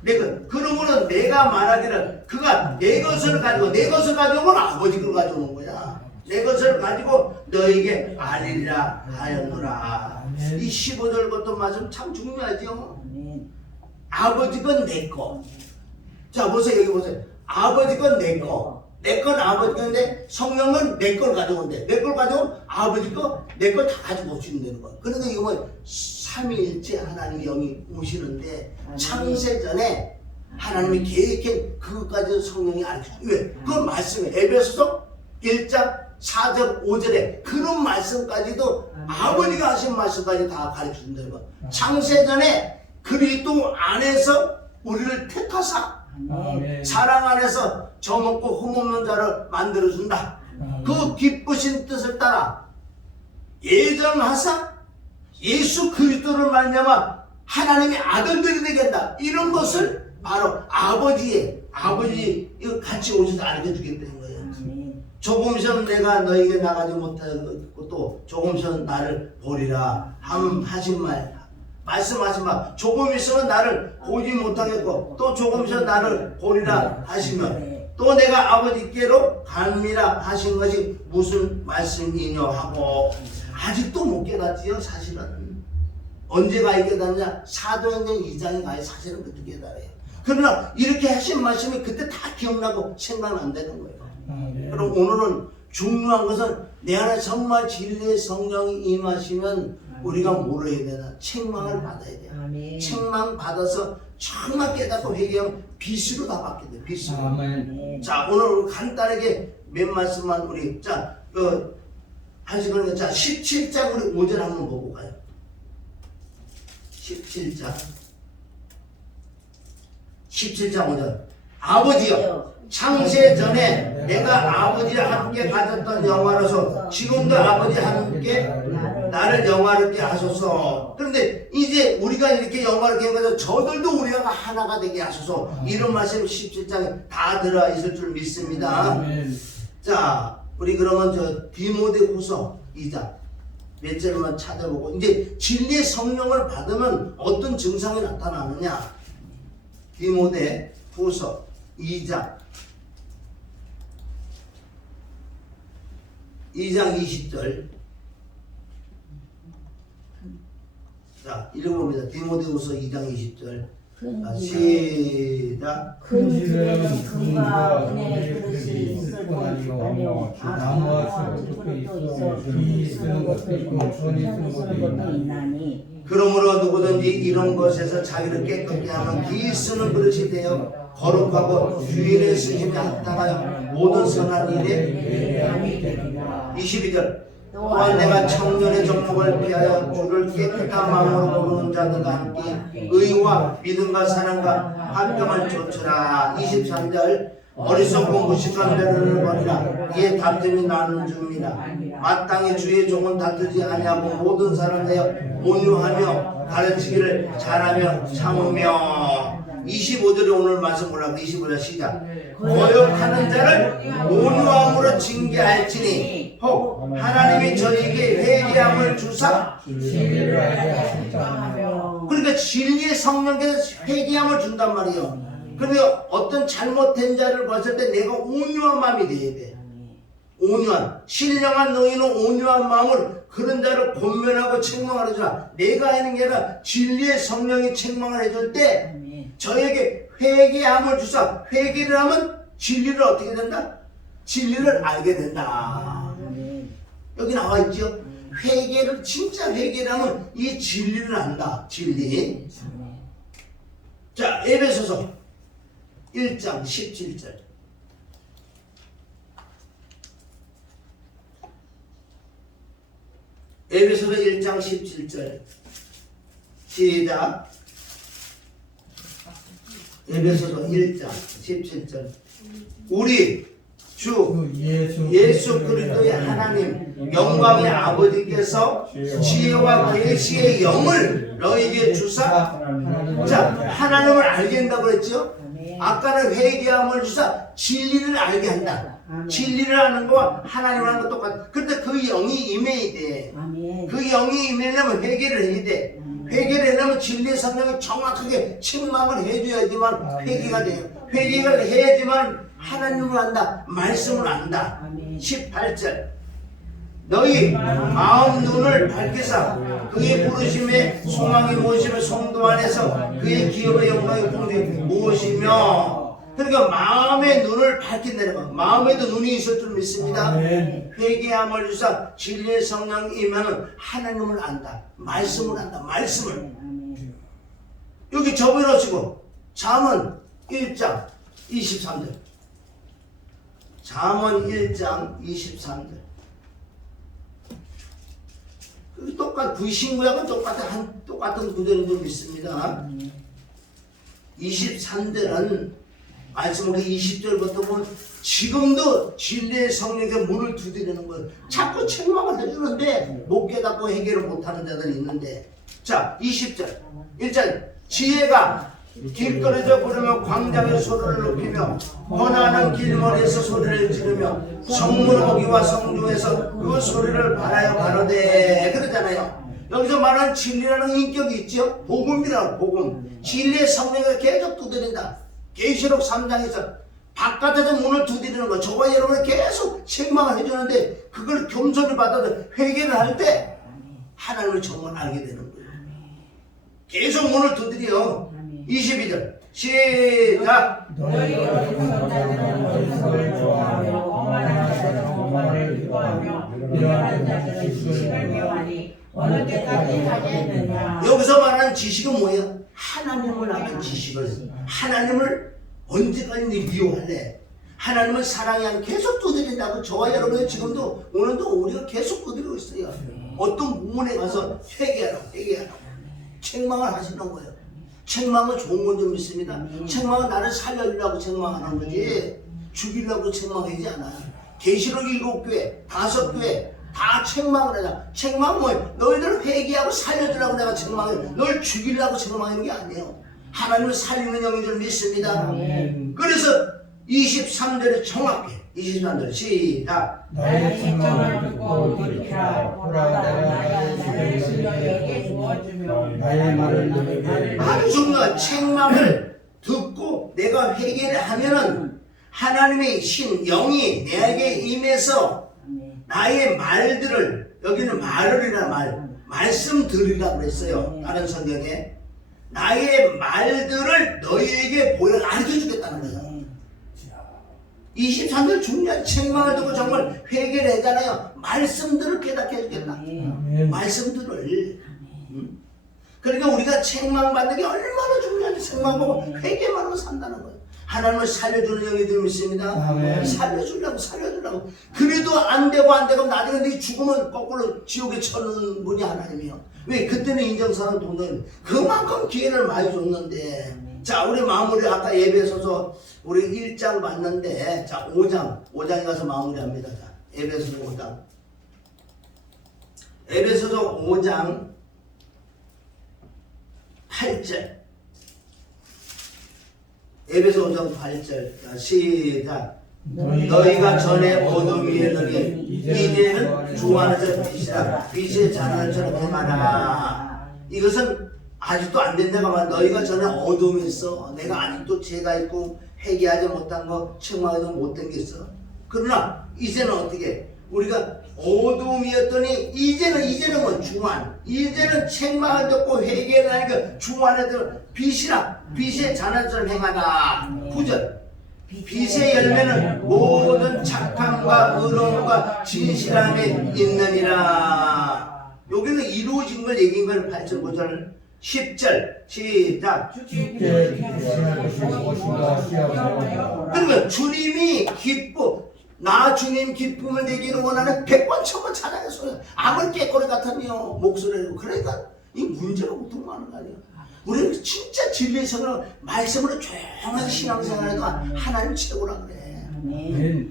내 것. 그러므로 내가 말하기를 그가 내 것을 가져오면 아버지 걸 가져오는 거야. 내 것을 가지고 너에게 알리리라 하였노라. 이 15절부터 말씀 참 중요하죠. 아버지 건 내 거. 자 보세요. 여기 보세요. 아버지 건 내 거. 내 건 아버지 건데 성령은 내 걸 가져온대. 내 걸 가져오면 아버지 거 내 걸 다 가지고 오시는 거야. 그러니까 이거 뭐 삼위일체 하나님의 영이 오시는데 창세 전에 하나님이 계획한 그것까지 성령이 알려줘요. 왜? 그건 말씀이에요. 에베소서 1장 4절 5절에 그런 말씀까지도 아버지가 하신 말씀까지 다 가르쳐준다는 거야. 창세 전에 그리스도 안에서 우리를 택하사 아멘. 사랑 안에서 저먹고 흠없는 자를 만들어준다. 그 기쁘신 뜻을 따라 예정하사 예수 그리스도를 말미암아 하나님의 아들들이 되겠다. 이런 것을 바로 아버지 이거 같이 오셔서 알려주겠다는 거예요. 조금 있으면 내가 너에게 나가지 못하고 또 조금 있으면 나를 보리라 하신 말씀하신 말 조금 있으면 나를 보지 못하겠고 또 조금 있으면 나를 보리라 하시면 또 내가 아버지께로 갑니다 하신 것이 무슨 말씀이뇨 하고 아직도 못 깨닫지요. 사실은 언제 가야 깨닫냐? 사도행전 2장에 가야 사실은 그때 깨달아요. 그러나 이렇게 하신 말씀이 그때 다 기억나고 생각 안 되는 거예요. 그럼 오늘은 중요한 것은 내 안에 정말 진리의 성령이 임하시면 우리가 뭘 해야 되나? 책망을 받아야 돼요. 아멘. 책망 받아서 정말 깨닫고 회개하면 빛으로 다 받게 돼요. 빛으로. 아멘. 자 오늘 간단하게 몇 말씀만 우리 한 시간에 자 17장 우리 5절 한번 보고 가요. 17장 5절 아버지여 창세 전에 내가 아버지와 함께 가졌던 영화로서 지금도 아버지와 함께 나를 영화롭게 하소서. 그런데 이제 우리가 이렇게 영화롭게 해서 저들도 우리가 하나가 되게 하소서. 이런 말씀 17장에 다 들어있을 줄 믿습니다. 아멘. 자 우리 그러면 디모데후서 2장 몇 절만 찾아보고 이제 진리의 성령을 받으면 어떤 증상이 나타나느냐. 디모데후서 2장 20절 자 읽어봅니다. 디모데후서 2장 20절 시작. 큰 집에는 금과 은혜의 그릇이 있을 뿐 아니요 나무와 숲도 있어 비 쓰는 것도 있고 손이 쓰는 것도 있나니 그러므로 누구든지 이런 것에서 자기를 깨끗게 하면 기 쓰는 그릇이 되어 거룩하고 주인의 쓰심에 합당하여 모든 선한 일에 22절 또한 내가 청년의 종목을 피하여 주를 깨끗한 마음으로 부르는 자들과 함께 의와 믿음과 사랑과 화평을 쫓으라. 23절 어리석고 무식한 배를 버리라. 이에 다툼이 나는 줍니다. 마땅히 주의 종은 다투지 아니하고 모든 사람을 내어 온유하며 가르치기를 잘하며 참으며 25절에 오늘 말씀 보라고 25절 시작. 거역하는 자를 온유함으로 징계할지니 혹 하나님이 저에게 회개함을 주사 그러니까 진리의 성령께서 회개함을 준단 말이에요. 그러니까 어떤 잘못된 자를 봤을 때 내가 온유한 마음이 돼야 돼. 온유한 신령한 너희는 온유한 마음을 그런 자를 권면하고 책망하라 주라. 내가 하는 게 아니라 진리의 성령이 책망을 해줄 때 저에게 회개함을 주사. 회개를 하면 진리를 어떻게 된다? 진리를 알게 된다. 여기 나와 있죠? 회개를, 진짜 회개를 하면 이 진리를 안다. 진리. 자, 에베소서 1장 17절. 에베소서 1장 17절. 시작. 에베소서 1장 17절. 우리 주 예수 그리스도의 하나님 영광의 아버지께서 지혜와 계시의 영을 너에게 주사. 자, 하나님을 알게 한다고 그랬죠? 아까는 회개함을 주사 진리를 알게 한다. 진리를 아는 거와 하나님을 아는 거 똑같아. 그런데 그 영이 임해야 돼. 그 영이 임하려면 회개를 해야 돼. 회개를 하려면 진리의 성령이 정확하게 책망을 해줘야지만 회개가 돼요. 회개를 해야지만 하나님을 안다. 말씀을 안다. 18절. 너희 마음 눈을 밝히사 그의 부르심에 소망이 무엇이며 성도 안에서 그의 기업의 영광이 풍성히 무엇이며. 그러니까 마음의 눈을 밝힌다는 거. 마음에도 눈이 있을 줄 믿습니다. 회개함을 주사 진리의 성령이 임하면 하나님을 안다. 말씀을 안다. 말씀을. 여기 접어놓으시고 잠언 1장 23절. 잠언 1장 23절. 똑같은 구신구약은 똑같은 구절인 줄 믿습니다. 23절은 말씀 우리 20절부터 보면 지금도 진리의 성령에게 문을 두드리는 거예요. 자꾸 책망을 해주는데 못 깨닫고 해결을 못하는 자들이 있는데. 자, 20절 1절. 지혜가 길거리에서 부르며 광장에 소리를 높이며 번화하는 길머리에서 소리를 지르며 성문호기와 성중에서 그 소리를 바라여 가로되. 그러잖아요. 여기서 말하는 진리라는 인격이 있죠. 복음이라는 복음. 진리의 성령을 계속 두드린다. 계시록 3장에서 바깥에서 문을 두드리는 거. 저와 여러분이 계속 책망을 해주는데 그걸 겸손히 받아서 회개를 할 때 하나님을 정말 알게 되는 거예요. 계속 문을 두드려. 22절 시작. 너희 어리석은 자들은 어리석음을 좋아하며 오만한 자들은 오만을 좋아하며 미련한 자들은 지식을 미워하니 어느 때까지 하겠느냐. 여기서 말하는 지식은 뭐예요? 하나님을 아는 지식을. 하나님을 언제까지 미워할래? 하나님을 사랑해. 계속 두드린다고. 저와 여러분이 지금도 오늘도 우리가 계속 두드리고 있어요. 어떤 부문에 가서 회개하라고 책망을 하시는 거예요. 책망은 좋은 건 좀 믿습니다. 책망은 나를 살려주려고 책망하는 거지 죽이려고 책망하지 않아요. 계시록 7교회 5교회 다 책망을 하자. 책망은 뭐예요? 너희들을 회개하고 살려주려고 내가 책망해요. 널 죽이려고 책망하는 게 아니에요. 하나님을 살리는 영인 줄 믿습니다. 그래서 23절이 정확해. 23절 시작. 나의 신청을 듣고 돌이키라. 보라 나의 말을 너희에게 주어주며 나의 말을 너희에게 아주 중요한 책망을 듣고 내가 회개를 하면은 하나님의 신 영이 내게 임해서 나의 말들을, 여기는 말을이라 말씀 들으라고 그랬어요. 다른 성경에 나의 말들을 너희에게 보여 가르쳐 주겠다는 거예요. 23절 중요한 책망을 듣고 정말 회개를 하잖아요. 말씀들을 깨닫게 해주겠다. 말씀들을. 그러니까 우리가 책망받는 게 얼마나 중요한지 책망 보고 회개만 하면 산다는 거예요. 하나님을 살려주는 영이 들 믿습니다. 살려주려고. 그래도 안 되고 나중에 네 죽으면 거꾸로 지옥에 쳐는 분이 하나님이에요. 왜? 그때는 인정사는 동전. 그만큼 기회를 많이 줬는데. 자, 우리 마무리 아까 에베소서 우리 1장 봤는데, 자 5장에 가서 마무리합니다. 자, 에베소서 5장. 에베소서 5장 8절. 에베소 5장 8절. 자, 시작. 너희가 전에 어둠 위에 너희 이제는 주 안에서 빛이라. 빛의 자녀처럼 행하라. 이것은 아직도 안 된다가 말. 너희가 전에 어둠이 있어. 내가 아직도 죄가 있고 회개하지 못한 거 책망하지 못된 게 있어. 그러나 이제는 어떻게? 우리가 어둠이었더니 이제는 뭐 중환, 이제는 책망을 듣고 회개를 하니까 중환에 들어 빛이라 빛의 자난스러운 행하다. 9절 빛의 열매는 모든 착함과 의로움과 진실함에 있느니라. 여기는 이루어진 걸 얘기한 걸 8절 9절 10절 시작. 그러니까 주님이 나 주님 기쁨을 내기를 원하는 100번 1000번 찬양의 소리 아무리 깨꼬리 같으며 목소리로 그러니까 이 문제가 보통 많은 거 아니에요. 우리는 진짜 진리의 성을 말씀으로 조용하게 신앙생활해도 하나님 최고라 그래.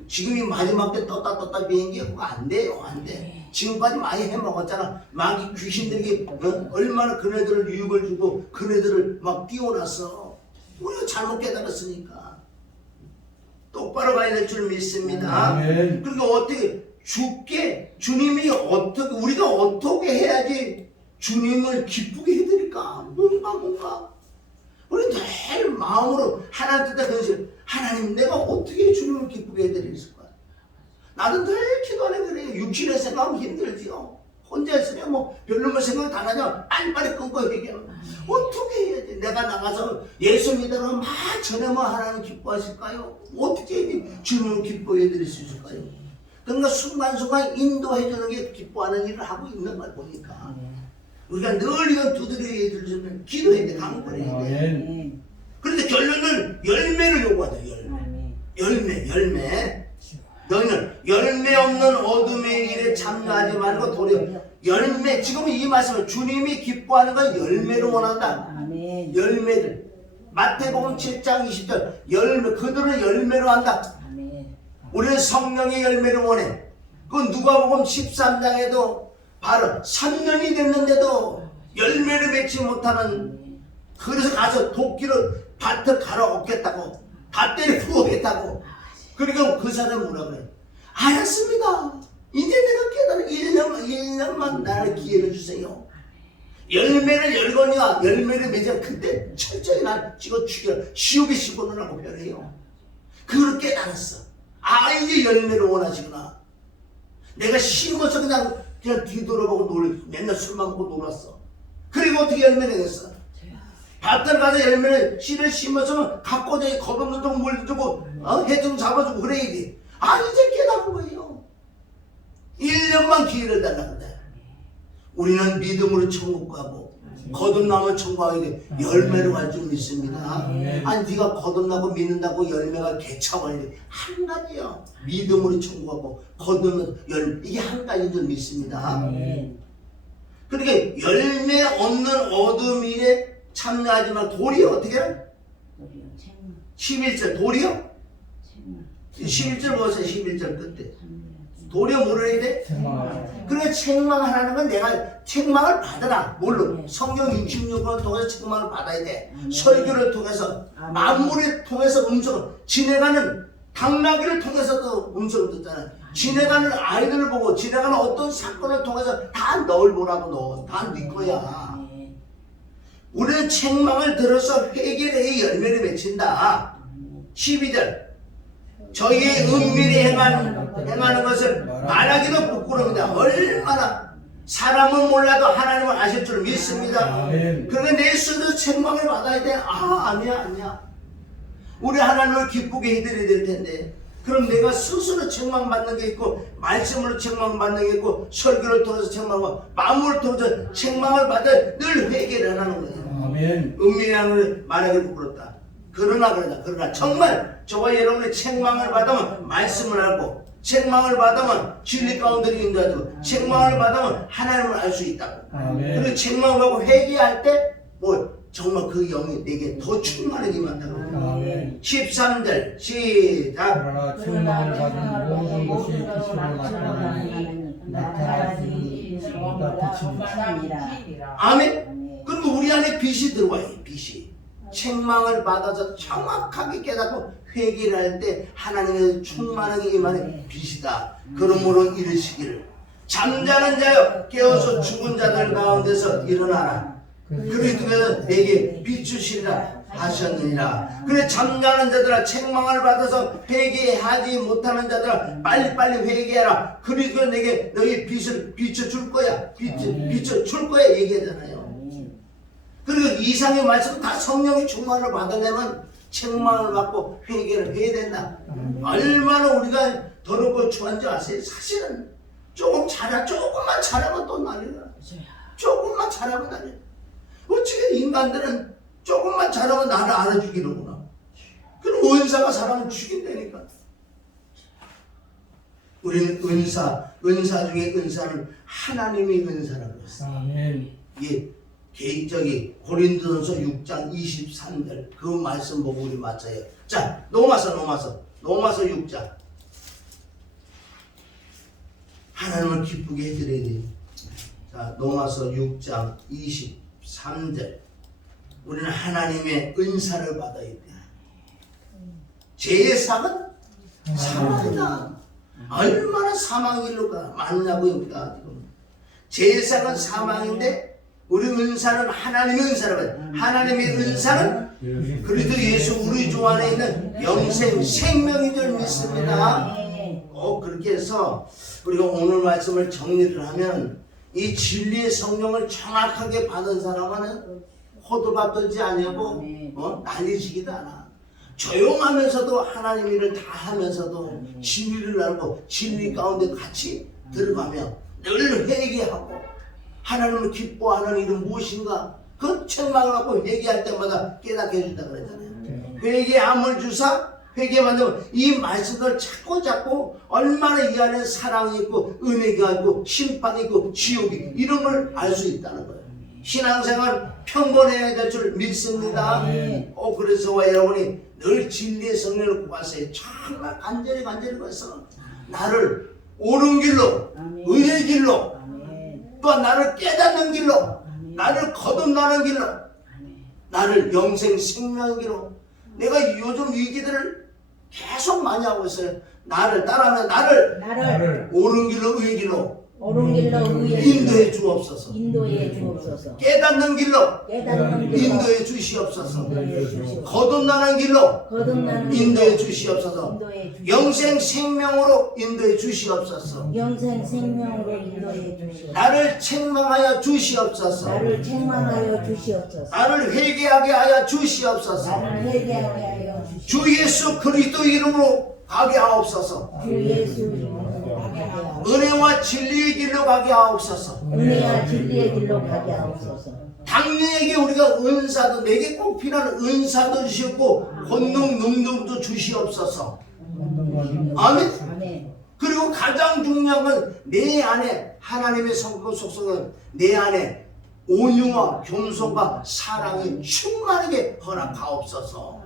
지금 이 마지막 때 떴다 비행기가 그거 안 돼요. 안 돼. 지금까지 많이 해먹었잖아. 막 귀신들이 얼마나 그네들을 유혹을 주고 그네들을 막 띄워놨어. 우리가 잘못 깨달았으니까 똑바로 가야 될 줄 믿습니다. 그러니까 어떻게 주님이 어떻게 우리가 어떻게 해야지 주님을 기쁘게 해드릴까? 뭔가 우리 늘 마음으로 하나님 뜻에 건실 하나님 내가 어떻게 주님을 기쁘게 해드리겠을까? 나도 늘 기도하는 그래요. 육신의 생각하면 힘들지요. 혼자 있으면 뭐 별로 생각 안 하냐 빨리빨리 끊고 얘기하면 어떻게 해야 돼? 내가 나가서 예수 믿으러 막 전하면 하나님 기뻐하실까요? 어떻게 주님을 기뻐해 드릴 수 있을까요? 그러니까 순간순간 인도해 주는 게 기뻐하는 일을 하고 있는 걸 보니까 우리가 늘 이건 두드려야 될 기도해야 돼. 강구해야 돼. 그런데 결론은 열매를 요구하죠. 열매. 너희는 열매 없는 어둠의 일에 참여하지 말고 도리어 열매. 지금 이 말씀은 주님이 기뻐하는 건 열매를 원한다. 열매들. 마태복음 7장 20절 열매. 그들은 열매로 한다. 우리는 성령의 열매를 원해. 그 누가복음 13장에도 바로 3년이 됐는데도 열매를 맺지 못하는 그래서 가서 도끼를 밭을 갈아 엎겠다고 밭대를 부어겠다고. 그러니까 그 사람 뭐라 그래? 알았습니다. 이제 내가 깨달아 1년만 나를 기회를 주세요. 열매를 열거니와 열매를 맺으면 그때 철저히 날 찍어 죽여 지옥에 씹어놓으라고 변해요. 그걸 깨달았어. 아 이제 열매를 원하시구나. 내가 심어서 그냥 뒤돌아보고 맨날 술만 먹고 놀았어. 그리고 어떻게 열매를 냈어? 밭을 가서 열매를 씨를 심어서 갖고 저기 겁없는 동 물 주고 해 좀 잡아주고 그래야지. 아 이제 깨달은 거예요. 1년만 기회를 달라 그래. 우리는 믿음으로 천국 가고 거듭나면 천국 가야 돼. 열매로 갈 줄 믿습니다. 아니 네가 거듭나고 믿는다고 열매가 개차와야 돼. 한 가지요. 믿음으로 천국 가고 거듭나면 이게 한 가지인 줄 믿습니다. 그러니까 열매 없는 어둠 일에 참여하지만 도리어 어떻게 해? 11절 도리어? 11절 보세요. 11절 끝에 도리어 뭐를 해야 돼? 그래 책망하라는 건 내가 책망을 받으라. 물론 성경 66권을 통해서 책망을 받아야 돼. 설교를 통해서 만물을 통해서 음성을 지내가는 당나귀를 통해서도 음성을 듣잖아. 지내가는 아이들을 보고 지내가는 어떤 사건을 통해서 다 널 보라고 너 다 네 거야. 우리는 책망을 들어서 회개의 열매를 맺힌다. 12절 저희의 은밀히 행하는 것을 말하기도 부끄러웁니다. 얼마나 사람은 몰라도 하나님을 아실 줄 믿습니다. 그러면 내 스스로 책망을 받아야 돼. 아니야. 우리 하나님을 기쁘게 해드려야 될 텐데 그럼 내가 스스로 책망받는 게 있고 말씀으로 책망받는 게 있고 설교를 통해서 책망받고 마음을 통해서 책망을 받아 늘 회개를 하는 거예요. 은밀한 말하기 부끄럽다. 그러나 정말 저와 여러분이 책망을 받으면 말씀을 알고 책망을 받으면 진리 가운데로 인도하고 책망을 받으면 하나님을 알 수 있다고. 그리고 책망을 받고 회개할 때 뭐 정말 그 영이 내게 더 충만하게 만다고. 13절 시작. 그러나 책망을 받은 모든 것이 빛으로 나타나지 빛입니다. 아멘. 그리고 우리 안에 빛이 들어와요. 빛이 책망을 받아서 정확하게 깨닫고 회개를 할 때 하나님의 충만하게 임하는 빛이다. 그러므로 이르시기를 잠자는 자여 깨어서 죽은 자들 가운데서 일어나라. 그리스도께서 내게 비추시리라. 하셨느니라. 그래 잠자는 자들아 책망을 받아서 회개하지 못하는 자들아 빨리빨리 회개하라. 그리고 내게 너희 빚을 비춰줄 거야. 비춰줄 거야 얘기하잖아요. 그리고 이상의 말씀 다 성령의 충만을 받으려면 책망을 받고 회개를 해야 된다. 얼마나 우리가 더럽고 추한지 아세요? 사실은 조금만 잘하면 또 난리나. 조금만 잘하면 난리나. 어떻게 인간들은 조금만 잘하면 나를 알아주기로구나. 그럼 은사가 사람을 죽인다니까. 우리는 은사 중에 은사는 하나님의 은사라고 했어. 이게 개인적인 고린도전서 6장 23절 그 말씀 보고 우리 맞춰요. 자, 로마서 6장. 하나님을 기쁘게 해드려야 돼요. 자, 로마서 6장 23절. 우리는 하나님의 은사를 받아야 돼. 제사는 사망이다. 얼마나 사망의 길로 만나고 여기다. 제사는 사망인데 우리 은사는 하나님의 은사를 받아요. 하나님의 은사는 그리스도 예수 우리 주 안에 있는 영생 생명인 줄 믿습니다. 그렇게 해서 우리가 오늘 말씀을 정리를 하면 이 진리의 성령을 정확하게 받은 사람은 호도밥 떨지 아니하고 난리지기도 않아. 조용하면서도 하나님 일을 다 하면서도 진리를 알고 진리 가운데 같이 들어가며 늘 회개하고 하나님을 기뻐하는 일은 무엇인가? 그 책망을 갖고 회개할 때마다 깨닫게 해준다 그랬잖아요. 회개함을 주사 회개만 되면 이 말씀을 찾고 얼마나 이 안에 사랑이 있고 은혜가 있고 심판이 있고 지옥이 이런 걸 알 수 있다는 거예요. 신앙생활 평범해야 될 줄 믿습니다. 그래서 여러분이 늘 진리의 성령을 구하세요. 정말 간절히 구해서 나를 옳은 길로 의의 길로 또 나를 깨닫는 길로 나를 거듭나는 길로 나를 영생 생명의 길로 내가 요즘 이 기들을 계속 많이 하고 있어요. 나를 따라하면 나를 옳은 길로 의의 길로 인도해 주옵소서. 깨닫는 길로 인도해 주시옵소서. 거듭나는 길로 인도해 주시옵소서. 영생 생명으로 인도해 주시옵소서. 나를 책망하여 주시옵소서. 나를 회개하게 하여 주시옵소서. 주 예수 그리스도 이름으로 가게 하옵소서. 은혜와 진리의 길로 가게 하옵소서. 당뇨에게 우리가 은사도 내게 꼭 필요한 은사도 주시고 권능 능력도 주시옵소서. 아멘. 그리고 가장 중요한 건 내 안에 하나님의 성품 속성은 내 안에 온유와 겸손과 사랑이 충만하게 허락하옵소서.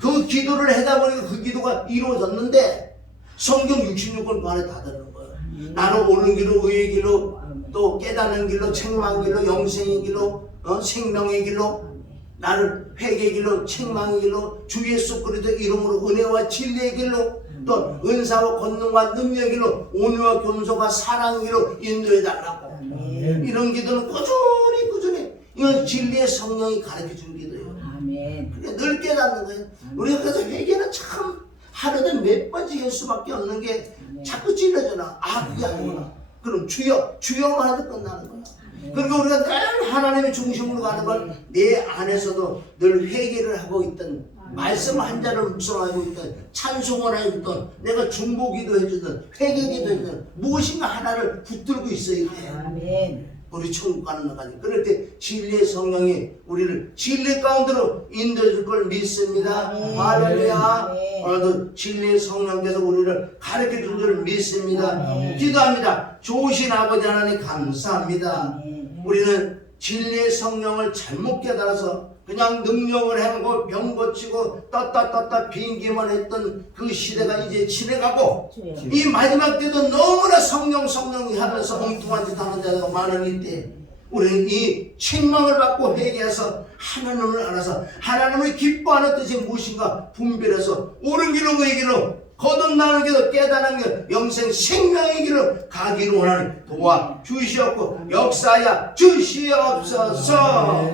그 기도를 하다 보니까 그 기도가 이루어졌는데 성경 66권 안에 다 들은 거예요. 나는 옳은 길로 의의 길로 또 깨닫는 길로 책망의 길로 영생의 길로 생명의 길로 나를 회개의 길로 책망의 길로 주 예수 그리스도 이름으로 은혜와 진리의 길로 또 은사와 권능과 능력의 길로 온유와 겸손과 사랑의 길로 인도해 달라고. 이런 기도는 꾸준히 이건 진리의 성령이 가르쳐준 기도예요. 그러니까 늘 깨닫는 거예요. 우리가 그래서 회개는 참 하루에 몇 번씩 할 수밖에 없는 게 자꾸 찔러잖아. 그게 아니구나. 그럼 주여만 해도 끝나는 거야. 그리고 우리가 늘 하나님의 중심으로 가는 걸 내 안에서도 늘 회개를 하고 있던 말씀 한 자를 묵상하고 있던 찬송을 하고 있던 내가 중보기도 해주던 회개기도 해주던 무엇인가 하나를 붙들고 있어야 돼. 우리 천국 가는 날까지. 그럴 때 진리의 성령이 우리를 진리 가운데로 인도해 줄 걸 믿습니다. 할렐루야. 오늘도 진리의 성령께서 우리를 가르쳐 준 줄 믿습니다. 기도합니다. 좋으신 아버지 하나님 감사합니다. 우리는 진리의 성령을 잘못 깨달아서 그냥 능력을 행하고 병 고치고 떴다 비행기만 했던 그 시대가 이제 지나가고 이 마지막 때도 너무나 성령 하면서 엉뚱한 짓 하는 자가 많은 이때 우리는 이 책망을 받고 회개해서 하나님을 알아서 하나님을 기뻐하는 뜻이 무엇인가 분별해서 옳은 길로 의의 길로 거듭나는 길로 깨닫는 길 영생 생명의 길로 가기를 원하는 도와 주시옵고 역사하여 주시옵소서.